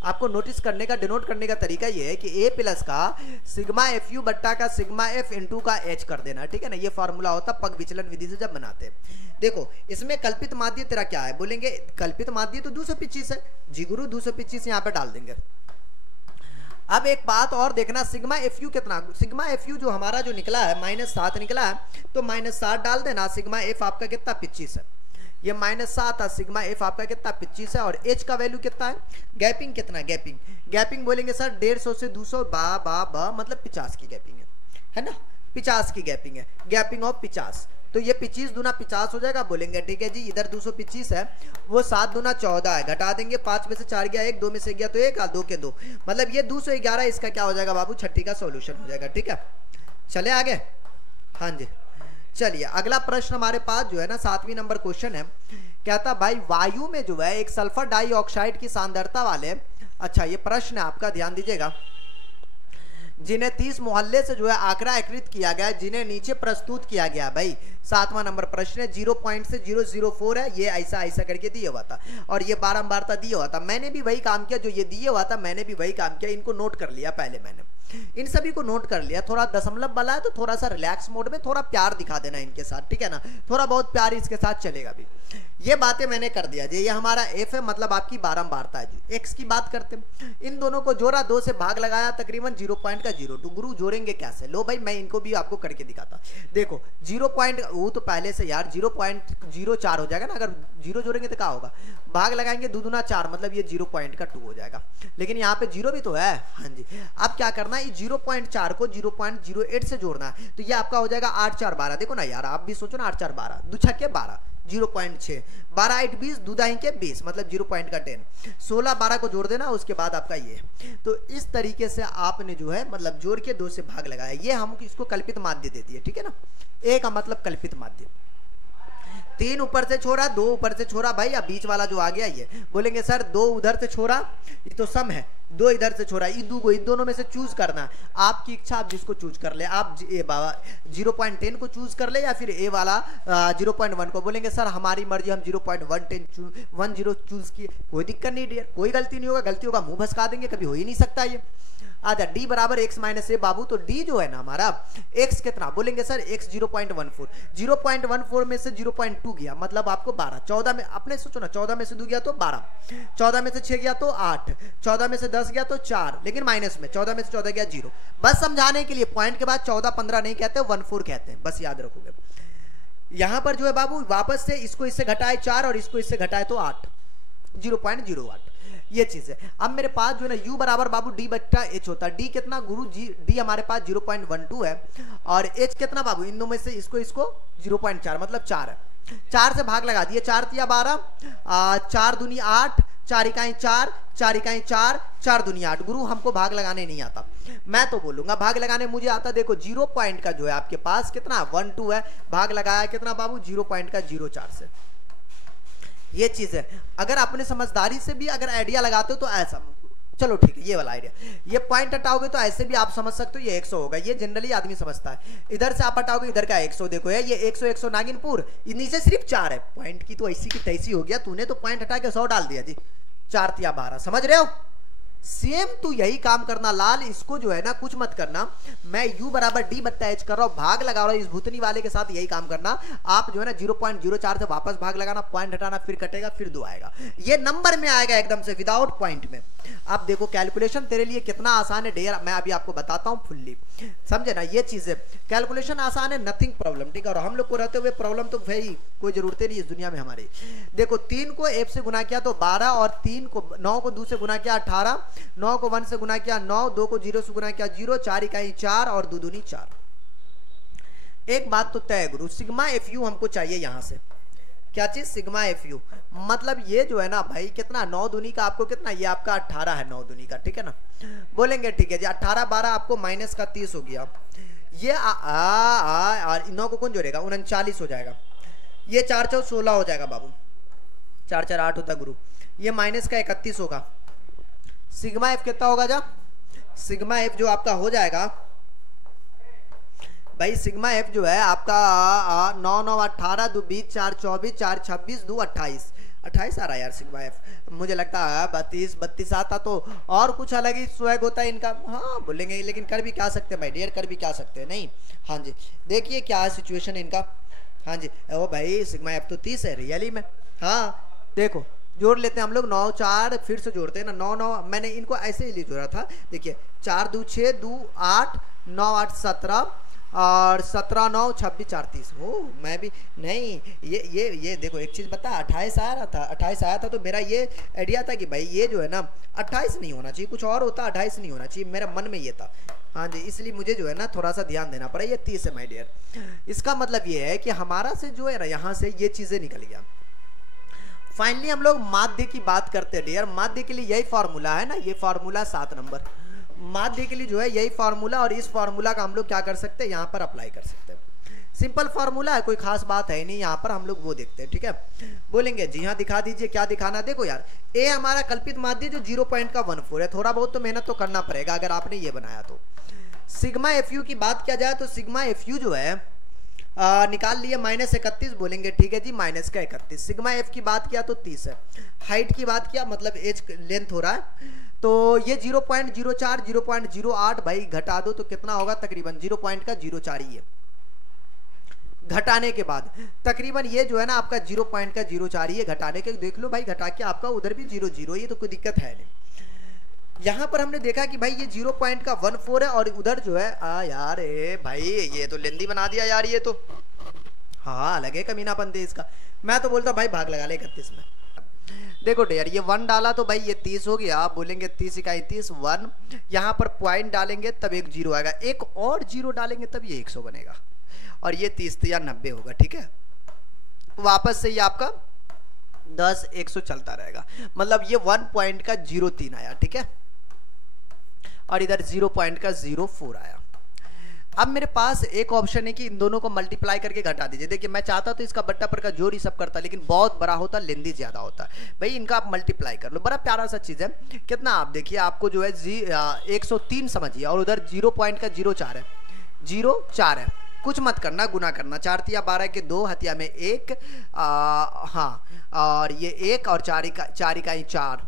आपको नोटिस करने का, डिनोट करने का तरीका ये है कि ए प्लस का सिग्मा एफ यू बट्टा का सिग्मा एफ इंटू का एच कर देना, ठीक है ना। ये फॉर्मूला होता पग विचलन विधि से जब बनाते हैं। देखो इसमें कल्पित माध्य तेरा क्या है, बोलेंगे कल्पित माध्य तो 225 है जी गुरु, 225 यहाँ पे डाल देंगे। अब एक बात और देखना, सिग्मा एफ यू कितना, सिग्मा एफ यू जो हमारा जो निकला है -7 निकला है, तो -7 डाल देना। सिग्मा एफ आपका कितना 25 है, ये -7 है, सिग्मा एफ आपका कितना 25 है। और एच का वैल्यू कितना है, गैपिंग कितना है, गैपिंग बोलेंगे सर 150 से 200 बा मतलब 50 की गैपिंग है ना, 50 की गैपिंग है, गैपिंग ऑफ 50। तो ये 25 दूना 50 हो जाएगा, बोलेंगे ठीक है जी। इधर 225 है, वो 7 दूना 14 है, घटा देंगे, 5 में से 4 गया 1, 2 में से गया तो 1, 2 के 2, मतलब ये 211। इसका क्या हो जाएगा बाबू, 36 का सॉल्यूशन हो जाएगा, ठीक है। चले आगे, हाँ जी चलिए अगला प्रश्न हमारे पास जो है ना 7वीं नंबर क्वेश्चन है। कहता भाई वायु में जो है एक सल्फर डाइऑक्साइड की सांद्रता वाले, अच्छा ये प्रश्न है आपका, ध्यान दीजिएगा, जिन्हें 30 मोहल्ले से जो है आंकड़ा एकत्रित किया गया, जिन्हें नीचे प्रस्तुत किया गया। भाई 7वां नंबर प्रश्न है, 0 पॉइंट से 004 है, ये ऐसा ऐसा करके दिया हुआ था और ये बारंबारता दिया हुआ था। मैंने भी वही काम किया जो ये दिया हुआ था, मैंने भी वही काम किया, इनको नोट कर लिया पहले, मैंने इन सभी को नोट कर लिया। थोड़ा दशमलव वाला है तो थोड़ा सा रिलैक्स मोड में थोड़ा प्यार दिखा देना इनके साथ, ठीक है ना, थोड़ा बहुत प्यार इसके साथ चलेगा भी। ये बातें मैंने कर दिया जी। ये हमारा एफ है, मतलब आपकी बारंबारता है जी। एक्स की बात करते हैं, इन दोनों को जोड़ा, 2 से भाग लगाया, तकरीबन 0.02। गुरु जोड़ेंगे कैसे, लो भाई मैं इनको भी आपको करके दिखाता। देखो 0 पॉइंट, वो तो पहले से यार 0.04 हो जाएगा ना, अगर 0 जोड़ेंगे तो क्या होगा, भाग लगाएंगे 2 दूना 4, मतलब ये 0.2 हो जाएगा, लेकिन यहाँ पे 0 भी तो है, हाँ जी। अब क्या करना है, 0.4 को 0.08 से जोड़ना है, तो ये आपका हो जाएगा 8 4 12। देखो ना यार, आप भी सोचो ना, 8 4 12, 2 6 के 12, 0.6, 12 8 20, 2 दाई के 20, मतलब 0.10, 16 12 को जोड़ देना, उसके बाद आपका ये। तो इस तरीके से आपने जो है मतलब जोड़ के 2 से भाग लगाया, ये हम इसको कल्पित माध्य दे दिए, ठीक है ना। ए का मतलब कल्पित माध्य, 3 ऊपर से छोड़ा, 2 ऊपर से छोड़ा भाई, अब बीच वाला जो आ गया ये, बोलेंगे सर 2 उधर से छोड़ा, ये तो सम है, 2 इधर से छोड़ा, इन दोनों में से चूज करना, आपकी इच्छा, आप जिसको चूज कर ले, आप ए बाबा 0.10 को चूज कर ले या फिर ए वाला 0.1 को। बोलेंगे सर हमारी मर्जी, हम 0.10 चूज किए, कोई दिक्कत नहीं डियर, कोई गलती नहीं होगा, गलती होगा मुंह भसका देंगे, कभी हो ही नहीं सकता ये। आजा डी बराबर x माइनस ए बाबू, तो डी जो है ना हमारा x कितना, बोलेंगे सर x 0.14, 0.14 में से 0.2 गया, मतलब आपको 12, 14 में अपने सोचो ना, 14 में से 2 गया तो 12, 14 में से 6 गया तो 8, 14 में से 10 गया तो 4, लेकिन माइनस में 14 में से 14 गया 0। बस समझाने के लिए, पॉइंट के बाद 14 15 नहीं कहते, 14 कहते हैं, बस याद रखोगे। यहां पर जो है बाबू वापस से इसको इससे घटाए 4 और इसको इससे घटाए तो 8, 0.08, ये चीज है। अब मेरे पास जो है ना u बराबर बाबू d बट्टा h होता है। d कितना गुरु जी, d हमारे पास 0.12 है और h कितना बाबू, इन दो में से इसको 0.4, मतलब 4 है। 4 से भाग लगा दिए, 4 तिया 12, 4 दूनी 8, 4 इकाई 4, 4 इकाई 4, 4 दूनी 8। गुरु हमको भाग लगाने नहीं आता, मैं तो बोलूंगा भाग लगाने मुझे आता। देखो 0 पॉइंट का जो है आपके पास कितना 12 है, भाग लगाया कितना बाबू 0.04 से, ये चीज है। अगर अपने समझदारी से भी अगर आइडिया लगाते हो तो ऐसा, चलो ठीक है, ये वाला आइडिया, ये पॉइंट हटाओगे तो ऐसे भी आप समझ सकते हो ये 100 होगा, ये जनरली आदमी समझता है। इधर से आप हटाओगे, इधर का 100, देखो ये 100 नागिनपुर, नीचे सिर्फ 4 है, पॉइंट की तो ऐसी की तैसी हो गया, तूने तो पॉइंट हटा के 100 डाल दिया जी, 4 तिया 12, समझ रहे हो। सेम तू यही काम करना लाल, इसको जो है ना कुछ मत करना, मैं u बराबर d बट्टा h कर रहा हूं, भाग लगा रहा हूं, इस भूतनी वाले के साथ यही काम करना। आप जो है ना 0.04 से वापस भाग लगाना, पॉइंट हटाना, फिर कटेगा, फिर 2 आएगा, ये नंबर में आएगा एकदम से विदाउट पॉइंट में। अब देखो कैलकुलेशन तेरे लिए कितना आसान है डेयर, मैं अभी आपको बताता हूं फुल्ली, समझे ना, ये चीज है। कैलकुलेशन आसान है, नथिंग प्रॉब्लम, ठीक है। और हम लोग को रहते हुए प्रॉब्लम तो भाई कोई जरूरत नहीं इस दुनिया में हमारे। देखो 3 को f से गुना किया तो 12, और 9 को 2 से गुना किया 18, 9 को 1 से गुना किया 9, 2 को 0 से गुना किया 0, 4 इकाई 4 और 2 दूनी 4। एक बात तो तय गुरु, सिग्मा एफ यू हमको चाहिए यहां से, क्या चीज, सिग्मा एफ यू, मतलब ये जो है ना भाई कितना 9 दूनी का आपको कितना, ये आपका 18 है 9 दूनी का, ठीक है ना। बोलेंगे ठीक है जी, 18 12 आपको माइनस का 30 हो गया, ये और 9 को कौन जोड़ेगा, 39 हो जाएगा, ये 4 4 16 हो जाएगा बाबू, 4 4 8 होता गुरु, ये माइनस का 31 होगा। सिग्मा एफ कितना होगा जा? सिग्मा एफ जो आपका हो जाएगा भाई, सिग्मा एफ जो है आपका 9 9 18 2 20 4 24 4 26 2 28 28 आ रहा है यार सिग्मा एफ। मुझे लगता है 32 32 आता तो और कुछ अलग ही स्वैग होता है इनका। हाँ बोलेंगे, लेकिन कर भी क्या सकते हैं भाई डियर, कर भी क्या सकते हैं नहीं। हाँ जी देखिए क्या है सिचुएशन इनका। हाँ जी ओ भाई सिग्मा एफ तो 30 है रियली में। हाँ देखो जोड़ लेते हैं हम लोग, 9 4 फिर से जोड़ते हैं ना, 9 9 मैंने इनको ऐसे ही जोड़ा था। देखिए 4 2 6 2 8 9 8 17 और 17 9 26 4 30 हो। मैं भी नहीं ये देखो एक चीज़ बता, 28 आ रहा था, 28 आया था तो मेरा ये आइडिया था कि भाई ये जो है ना 28 नहीं होना चाहिए, कुछ और होता, 28 नहीं होना चाहिए, मेरा मन में ये था। हाँ जी इसलिए मुझे जो है ना थोड़ा सा ध्यान देना पड़ा। ये 30 है माय डियर। इसका मतलब ये है कि हमारा से जो है ना यहाँ से ये चीज़ें निकल गया। फाइनली हम लोग माध्य की बात करते हैं डियर। माध्य के लिए यही फार्मूला है ना, ये फार्मूला 7 नंबर माध्य के लिए जो है यही फार्मूला, और इस फार्मूला का हम लोग क्या कर सकते हैं यहाँ पर अप्लाई कर सकते हैं। सिंपल फार्मूला है, कोई खास बात है नहीं यहाँ पर, हम लोग वो देखते हैं। ठीक है बोलेंगे जी हाँ दिखा दीजिए, क्या दिखाना। देखो यार ए हमारा कल्पित माध्य जो 0.14 है, थोड़ा बहुत तो मेहनत तो करना पड़ेगा अगर आपने ये बनाया तो। सिग्मा एफ यू की बात किया जाए तो सिग्मा एफ यू जो है निकाल लिए -31 बोलेंगे, ठीक है जी माइनस का 31। सिग्मा एफ की बात किया तो 30 है। हाइट की बात किया मतलब एज लेंथ हो रहा है, तो ये 0.04 0.08 भाई घटा दो तो कितना होगा, तकरीबन 0.04 ही है। घटाने के बाद तकरीबन ये जो है ना आपका 0.04 ही है। घटाने के देख लो भाई, घटा के आपका उधर भी 0 0, ये तो कोई दिक्कत है नहीं। यहाँ पर हमने देखा कि भाई ये 0.14 है और उधर जो है यार भाई ये तो लेंदी बना दिया यार ये तो। हाँ अलग है कमीनापन थे इसका। मैं तो बोलता भाई भाग लगा ले 31 में। देखो डियर ये 1 डाला तो भाई ये 30 हो गया, आप बोलेंगे 30 इकाई 30 1, यहाँ पर पॉइंट डालेंगे तब एक 0 आएगा, एक और 0 डालेंगे तब ये 100 बनेगा, और ये 30 या 90 होगा। ठीक है वापस से ये आपका 10 100 चलता रहेगा, मतलब ये 1 पॉइंट का 0.3 आया। ठीक है और इधर 0 पॉइंट का 0.4 आया। अब मेरे पास एक ऑप्शन है कि इन दोनों को मल्टीप्लाई करके घटा दीजिए। देखिए मैं चाहता तो इसका बट्टा पर का जोड़ ही सब करता, लेकिन बहुत बड़ा होता, लेंदी ज्यादा होता। भाई इनका आप मल्टीप्लाई कर लो, बड़ा प्यारा सा चीज है। कितना आप देखिए आपको जो है 103 समझिए, और उधर 0 पॉइंट का 0.4 है, 0.4 है, कुछ मत करना, गुना करना, 4 तिया 12 के 2 हतिया में 1 हाँ, और ये 1 और 4 इकाई 4,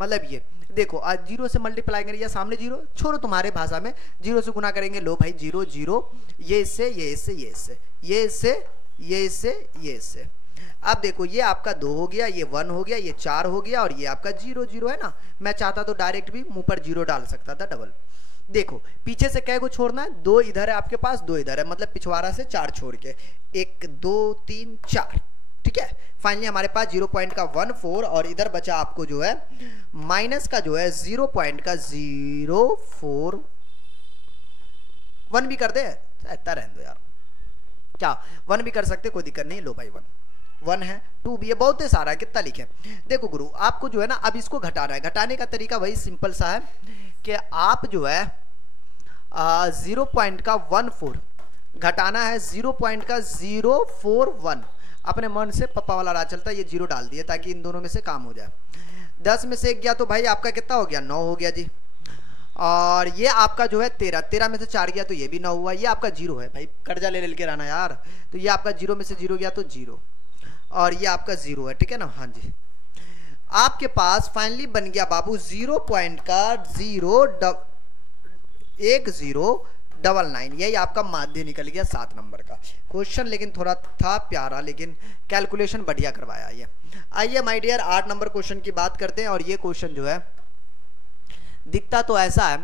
मतलब ये देखो आज 0 से मल्टीप्लाई करेंगे या सामने 0 छोड़ो तुम्हारे भाषा में, 0 से गुना करेंगे, लो भाई 0 0, ये इससे ये इससे ये इससे ये इससे ये इससे ये इससे। अब देखो ये आपका 2 हो गया, ये 1 हो गया, ये 4 हो गया, और ये आपका 0 0 है ना। मैं चाहता तो डायरेक्ट भी मुंह पर 0 डाल सकता था डबल। देखो पीछे से कै को छोड़ना है, 2 इधर है आपके पास, 2 इधर है, मतलब पिछवाड़ा से 4 छोड़ के 1 2 3 4। ठीक है फाइनली हमारे पास 0.14 और इधर बचा आपको जो है माइनस का जो है 0.04 1 भी कर दे, इतना रहने दो यार, क्या 1 भी कर सकते, कोई दिक्कत नहीं। लो भाई 1 है, 2 भी है, बहुत ही सारा है, कितना लिखे। देखो गुरु आपको जो है ना अब इसको घटाना है। घटाने का तरीका वही सिंपल सा है कि आप जो है 0.14 घटाना है 0.041। अपने मन से पप्पा वाला राज चलता है, ये 0 डाल दिए ताकि इन दोनों में से काम हो जाए। 10 में से 1 गया तो भाई आपका कितना हो गया, 9 हो गया जी। और ये आपका जो है 13 में से 4 गया तो ये भी 9 हुआ। ये आपका 0 है भाई, कर्जा ले के रहना यार, तो ये आपका 0 में से 0 गया तो 0, और ये आपका 0 है। ठीक है ना। हाँ जी आपके पास फाइनली बन गया बाबू 0.1099, यही आपका माध्य निकल गया 7 नंबर का क्वेश्चन। लेकिन थोड़ा था प्यारा, लेकिन कैलकुलेशन बढ़िया करवाया ये। आइए माय डियर 8 नंबर क्वेश्चन की बात करते हैं। और ये क्वेश्चन जो है दिखता तो ऐसा है,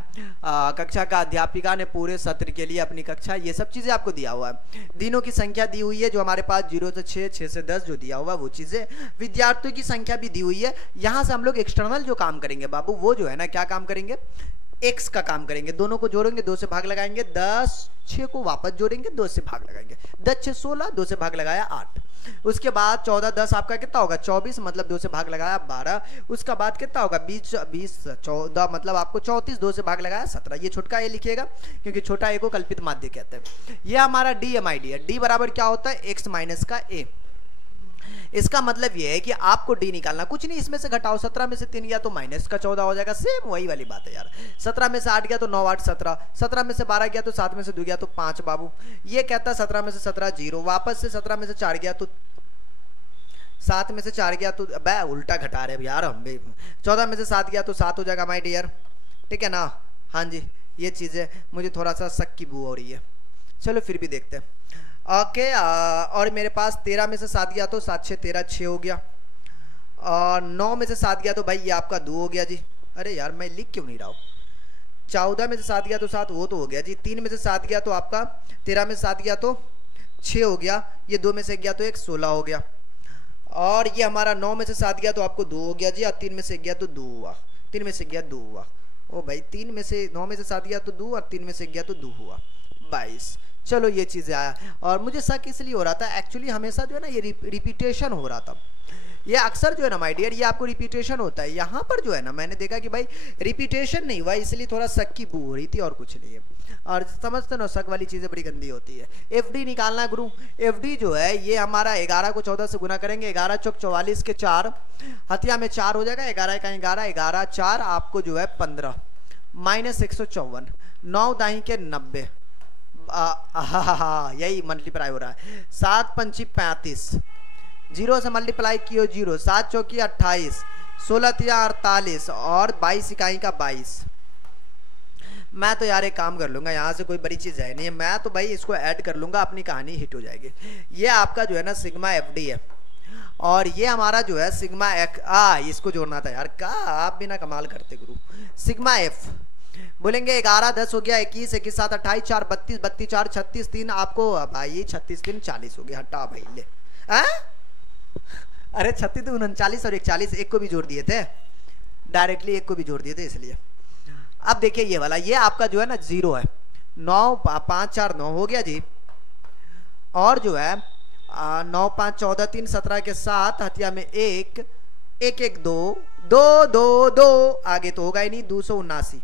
कक्षा का अध्यापिका ने पूरे सत्र के लिए अपनी कक्षा ये सब चीज़ें आपको दिया हुआ है। दिनों की संख्या दी हुई है जो हमारे पास 0 से 6, 6 से 10 जो दिया हुआ है वो चीज़ें, विद्यार्थियों की संख्या भी दी हुई है। यहाँ से हम लोग एक्सटर्नल जो काम करेंगे बाबू वो जो है ना क्या काम करेंगे, x का काम करेंगे। दोनों को जोड़ेंगे, 2 से भाग लगाएंगे, 10 6 को वापस जोड़ेंगे, 2 से भाग लगाएंगे, 10 6 16, 2 से भाग लगाया 8। उसके बाद 14 10 आपका कितना होगा 24, मतलब 2 से भाग लगाया 12। उसका बाद कितना होगा 20 14 मतलब आपको 34, 2 से भाग लगाया 17। ये छोटका ए लिखिएगा क्योंकि छोटा ए को कल्पित माध्य कहते हैं। ये हमारा डी एम आई डी है। डी बराबर क्या होता है, x माइनस का ए। इसका मतलब ये है कि आपको डी निकालना, कुछ नहीं इसमें से घटाओ, 17 में से 3 गया तो माइनस का 14 हो जाएगा, सेम वही वाली बात है यार। 17 में से 8 गया तो 9 8 17, 17 में से 12 गया तो 7 में से 2 गया तो 5 बाबू। ये कहता 17 में से 17 0, वापस से 17 में से 4 गया तो 7 में से 4 गया तो बे उल्टा घटा रहे यार हम भी, 14 में से 7 गया तो 7 हो जाएगा माय डियर, ठीक है ना। हाँ जी, ये चीज़ें मुझे थोड़ा सा शक की बू हो रही है, चलो फिर भी देखते हैं। ओके और मेरे पास 13 में से 7 गया तो 7 6 13 6 हो गया, और 9 में से 7 गया तो भाई ये आपका 2 हो गया जी। अरे यार मैं लिख क्यों नहीं रहा हूँ। 14 में से 7 गया तो 7, वो तो हो गया जी। 3 में से 7 गया तो आपका 13 में से 7 गया तो 6 हो गया, ये 2 में से गया तो 1 16 हो गया, और ये हमारा 9 में से 7 गया तो आपको 2 हो गया जी, और 3 में से गया तो 2 हुआ, 3 में से गया 2 हुआ। ओ भाई 3 में से 9 में से 7 गया तो 2, और 3 में से गया तो 2 हुआ 22। चलो ये चीज़ें आया, और मुझे शक इसलिए हो रहा था एक्चुअली हमेशा जो है ना ये रिपीटेशन हो रहा था, ये अक्सर जो है ना माय डियर ये आपको रिपीटेशन होता है। यहाँ पर जो है ना मैंने देखा कि भाई रिपीटेशन नहीं हुआ, इसलिए थोड़ा शक की बू हो रही थी और कुछ नहीं है। और समझते ना शक वाली चीज़ें बड़ी गंदी होती है। एफडी निकालना गुरु, एफडी जो है ये हमारा 11 को 14 से गुना करेंगे, 11 चौक 44 के 4, हथिया में 4 हो जाएगा, 11 का 11, 11 4 आपको जो है 15 माइनस 154, 9 दाई के 90, यही मल्टीप्लाई हो रहा है। 7 पंची 35, 0 से मल्टीप्लाई कियो 0, 7 चौकी 28, 16 तिया 48, और 22 इकाई का 22। मैं तो यार एक काम कर लूंगा, यहाँ से कोई बड़ी चीज़ है नहीं है, मैं तो भाई इसको ऐड कर लूंगा, अपनी कहानी हिट हो जाएगी। ये आपका जो है ना सिग्मा एफडी है, और ये हमारा जो है सिग्मा इसको जोड़ना था यार, का आप भी ना कमाल करते गुरु। सिग्मा एफ बोलेंगे 11 10 हो गया, 21 21 7 28 4 32 32 4 36 3 आपको भाई 36 3 40 हो गया, हटा भाई ले। अरे 36 तो 39 और 41, एक को भी जोड़ दिए थे डायरेक्टली, एक को भी जोड़ दिए थे इसलिए। अब देखिए ये वाला, ये आपका जो है ना 0 है, 9 5 4 9 हो गया जी, और जो है 9 5 14 3 17 के 7, हथिया में 1 1 1 2 2 2 2, आगे तो होगा ही नहीं, 279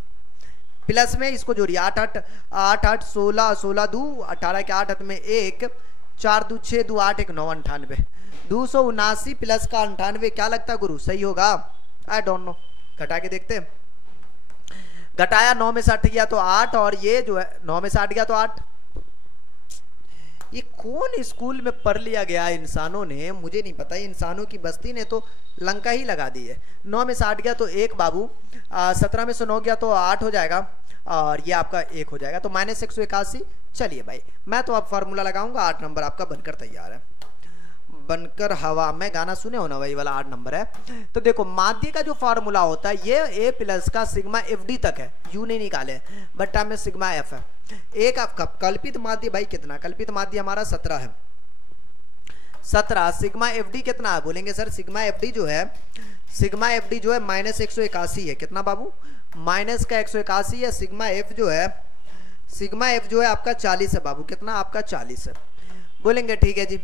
प्लस में इसको जोड़िए 8 8 8 8 16 16 2 18 के 8 में 1 4 2 6 2 8 1 9 98, 279 प्लस का 98 क्या लगता है गुरु सही होगा? आई डोंट नो, घटा के देखते हैं। घटाया 9 में से 8 गया तो 8, और ये जो है 9 में से 8 गया तो 8। ये कौन स्कूल में पढ़ लिया गया इंसानों ने, मुझे नहीं पता, इंसानों की बस्ती ने तो लंका ही लगा दी है। 9 में से 8 गया तो 1 बाबू, 17 में से 9 गया तो 8 हो जाएगा, और ये आपका 1 हो जाएगा, तो माइनस 181। चलिए भाई मैं तो अब फार्मूला लगाऊंगा, 8 नंबर आपका बनकर तैयार है। बनकर हवा में गाना सुने हो ना, वही वाला 8 नंबर है। तो देखो माध्य का जो फार्मूला होता है ये ए प्लस का सिग्मा एफ डी तक है, यू नहीं निकाले, बट्टा में सिग्मा एफ है। एक आपका कल्पित माध्य भाई कितना, कल्पित माध्य हमारा 17 है, 17। सिग्मा एफ डी कितना है, बोलेंगे सर सिग्मा एफ डी जो है, सिग्मा एफ डी जो है माइनस 181 है, कितना बाबू माइनस का 181 है। सिग्मा एफ जो है, सिग्मा एफ जो है आपका 40 है बाबू, कितना आपका 40 है। बोलेंगे ठीक है जी,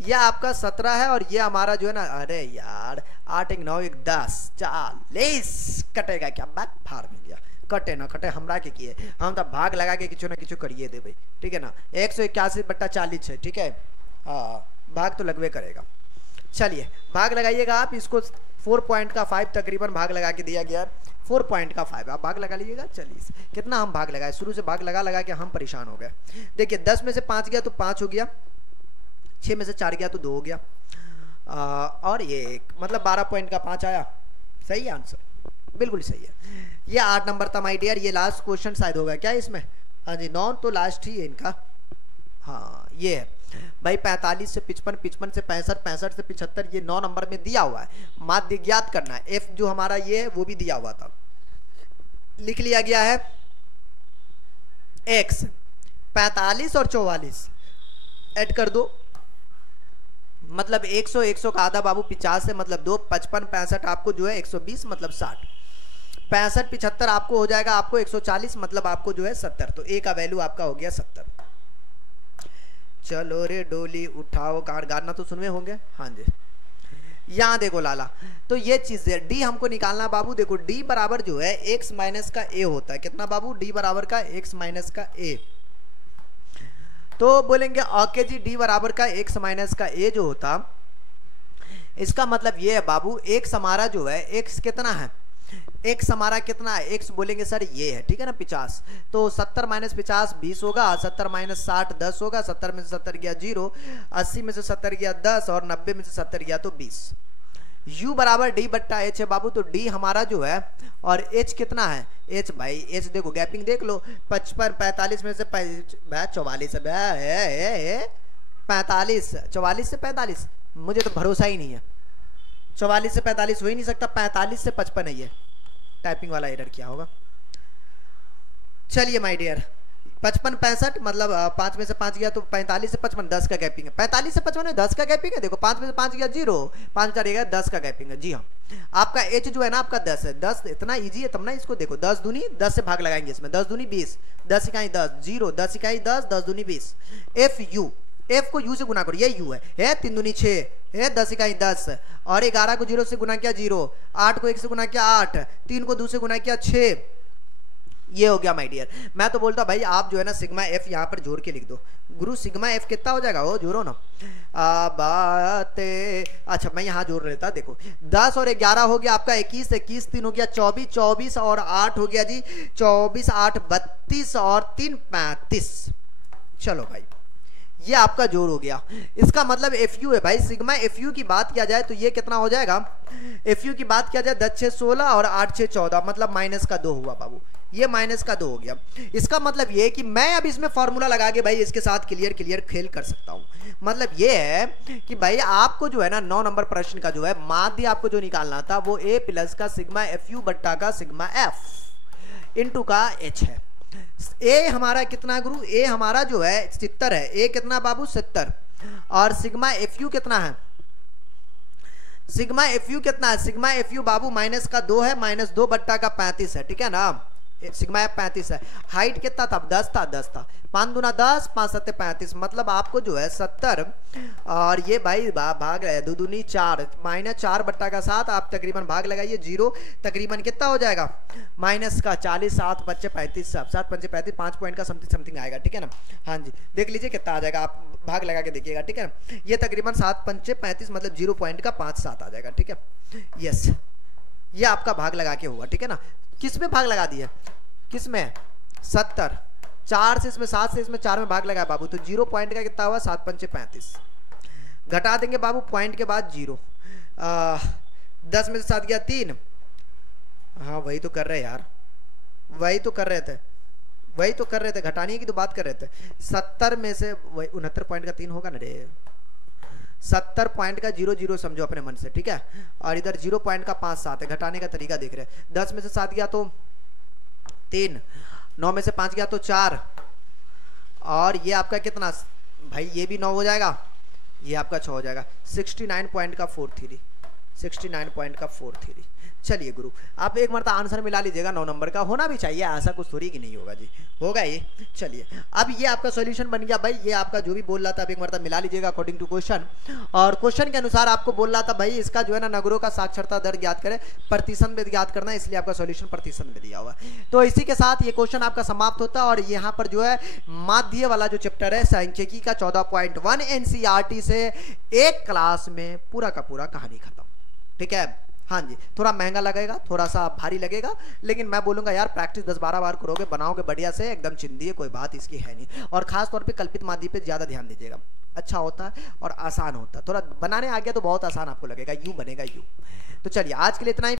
यह आपका 17 है, और ये हमारा जो है ना, अरे यार 8 1 9 1 10 40 कटेगा क्या, बैक फार में गया, कटे ना कटे हमरा के किए, हम तो भाग लगा के किचो ना किचो करिए दे भाई, ठीक है ना। 181/40 है, ठीक है, हाँ भाग तो लगवे करेगा। चलिए भाग लगाइएगा आप, इसको 4.5 तकरीबन भाग लगा के दिया गया, 4.5 आप भाग लगा लीजिएगा। चलिए कितना हम भाग लगाए, शुरू से भाग लगा लगा के हम परेशान हो गए। देखिए 10 में से 5 गया तो 5 हो गया, 6 में से 4 गया तो 2 हो गया, और ये मतलब 12.5 आया, सही है आंसर, बिल्कुल सही है। ये 8 नंबर था माय डियर, ये लास्ट क्वेश्चन शायद होगा क्या इसमें, हाँ जी 9 तो लास्ट ही है इनका, हाँ ये है भाई 45 से 55, 55 से 65, 65 से 75, ये 9 नंबर में दिया हुआ है। माध्य ज्ञात करना है, एफ जो हमारा ये है वो भी दिया हुआ था, लिख लिया गया है। एक्स 45 और 44 ऐड कर दो, मतलब 100 100 का आधा बाबू 50 है, मतलब 2 55 65 आपको जो है 120 मतलब 60, 65 75 आपको हो जाएगा आपको 140 मतलब आपको जो है 70, तो ए का वैल्यू आपका हो गया 70। चलो रे डोली उठाओ कार, गाना तो सुनवे होंगे, हाँ जी। यहाँ देखो लाला, तो ये चीज है डी हमको निकालना बाबू। देखो डी बराबर जो है एक्स माइनस का ए होता है, कितना बाबू डी बराबर का एक्स माइनस का ए। तो बोलेंगे ओके जी डी बराबर का एक्स माइनस का ए जो होता, इसका मतलब ये है बाबू, एक्स हमारा जो है, एक्स कितना है, एक्स हमारा कितना है, एक्स बोलेंगे सर ये है, ठीक है ना 50। तो 70 माइनस 50 20 होगा, 70 माइनस 60 10 होगा, 70 में से 70 गया 0, 80 में से 70 गया 10 और 90 में से 70 गया तो 20। u बराबर डी बट्टा एच है बाबू। तो डी हमारा जो है और एच कितना है, एच भाई एच देखो गैपिंग देख लो, 55 45 में से 44 है, 45 44 से 45, मुझे तो भरोसा ही नहीं है, 44 से 45 हो ही नहीं सकता, 45 से 55 है ये, टाइपिंग वाला एरर क्या होगा। चलिए माय डियर, 55 65 मतलब 5 में से 5 गया तो 45 से 55 10 का गैपिंग है, 45 से 55 में 10 का गैपिंग है। देखो 5 में से 5 गया 0, 5 4 गया 10 का गैपिंग है। जी हाँ, आपका एच जो है ना आपका 10 है, 10 इतना इजी है तब ना, इसको देखो 10 दूनी 10 से भाग लगाएंगे इसमें, 10 दूनी 20, 10 इकाई 10 0, 10 इकाई 10, 10 दूनी 20। एफ यू, एफ को यू से गुना करो, ये यू है 3 दूनी 6 है, 10 इकाई 10 और 11 को 0 से गुना किया 0, 8 को 1 से गुना किया 8, 3 को 2 से गुना किया 6, ये हो गया माय डियर। मैं तो बोलता भाई आप जो है ना सिग्मा एफ यहाँ पर जोड़ के लिख दो। गुरु सिग्मा एफ कितना हो जाएगा, वो जोड़ो ना बातें। अच्छा मैं यहाँ जोड़ लेता, देखो 10 और 11 हो गया आपका 21, 21 3 हो गया 24, 24 और 8 हो गया जी 24, 8 32 और 3 35। चलो भाई ये आपका जोड़ हो गया। इसका मतलब FU है भाई, सिग्मा FU की बात किया जाए तो ये कितना हो जाएगा, FU की बात किया जाए 10 6 16 और 8 6 14, मतलब माइनस का 2 हुआ बाबू, ये माइनस का 2 हो गया। इसका मतलब ये कि मैं अब इसमें फॉर्मूला लगा के भाई इसके साथ क्लियर खेल कर सकता हूं। मतलब ये है कि भाई आपको जो है ना 9 नंबर प्रश्न का जो है माध्य आपको जो निकालना था वो A प्लस का सिग्मा FU बट्टा का सिग्मा F इंटू का H है। ए हमारा कितना है गुरु, ए हमारा जो है 70 है, ए कितना बाबू 70 और सिग्मा एफ यू कितना है, सिग्मा एफ यू कितना है, sigma F you Babu minus का 2 है, माइनस 2 बट्टा का 35 है, ठीक है ना। सिग्मा एफ 35 है, हाइट कितना था 10 था, 10 था, 5 दूना 10 5 7 35, मतलब आपको जो है 70 और ये भाई भाग रहा है 2 दूनी 4 माइनस 4 बट्टा का 7, आप तकरीबन भाग लगाइए 0, तकरीबन कितना हो जाएगा माइनस का 40, 7 5 35, 7 5 35, 5 पॉइंट का समथिंग आएगा, ठीक है ना। हाँ जी देख लीजिए कितना आ जाएगा, आप भाग लगा के देखिएगा, ठीक है ना। ये तकरीबन 7 5 35 मतलब 0 पॉइंट का 5 7 आ जाएगा, ठीक है। यस ये आपका भाग लगा के हुआ, ठीक है ना। किस में भाग लगा दिया, किस में 70, 4 से इसमें 7 से इसमें 4 में भाग लगा बाबू, तो 0 पॉइंट का कितना हुआ 7 5 35, घटा देंगे बाबू पॉइंट के बाद 0, 10 में से 7 गया 3, हाँ वही तो कर रहे यार, वही तो कर रहे थे, वही तो कर रहे थे, घटाने की तो बात कर रहे थे। 70 में से वही 69 पॉइंट का 3 होगा ना रे, 70 पॉइंट का 0 0 समझो अपने मन से, ठीक है। और इधर 0 पॉइंट का 5 7 है, घटाने का तरीका देख रहे हैं। 10 में से 7 गया तो 3, 9 में से 5 गया तो 4 और ये आपका कितना भाई, ये भी 9 हो जाएगा, ये आपका 6 हो जाएगा, 69 पॉइंट का 43, 69 पॉइंट का 43। चलिए गुरु आप एक मरता आंसर मिला लीजिएगा, 9 नंबर का होना भी चाहिए, ऐसा कुछ थोड़ी कि नहीं होगा जी, होगा ये। चलिए अब ये आपका सॉल्यूशन बन गया भाई, ये आपका जो भी बोल रहा था आप एक मरता मिला लीजिएगा अकॉर्डिंग टू क्वेश्चन, और क्वेश्चन के अनुसार आपको बोल रहा था भाई इसका जो है ना नगरों का साक्षरता दर ज्ञात करें, प्रतिशत में ज्ञात करना, इसलिए आपका सॉल्यूशन प्रतिशत में दिया हुआ। तो इसी के साथ ये क्वेश्चन आपका समाप्त होता है और यहाँ पर जो है माध्य वाला जो चैप्टर है सांख्यिकी का 14.1 NCERT से एक क्लास में पूरा का पूरा कहानी खत्म, ठीक है। हाँ जी थोड़ा महंगा लगेगा, थोड़ा सा भारी लगेगा, लेकिन मैं बोलूंगा यार प्रैक्टिस 10-12 बार करोगे, बनाओगे बढ़िया से एकदम चिंदी, कोई बात इसकी है नहीं। और खास तौर पे कल्पित माध्य पे ज्यादा ध्यान दीजिएगा, अच्छा होता है और आसान होता है, थोड़ा बनाने आ गया तो बहुत आसान आपको लगेगा, यूं बनेगा यूं। तो चलिए आज के लिए इतना ही।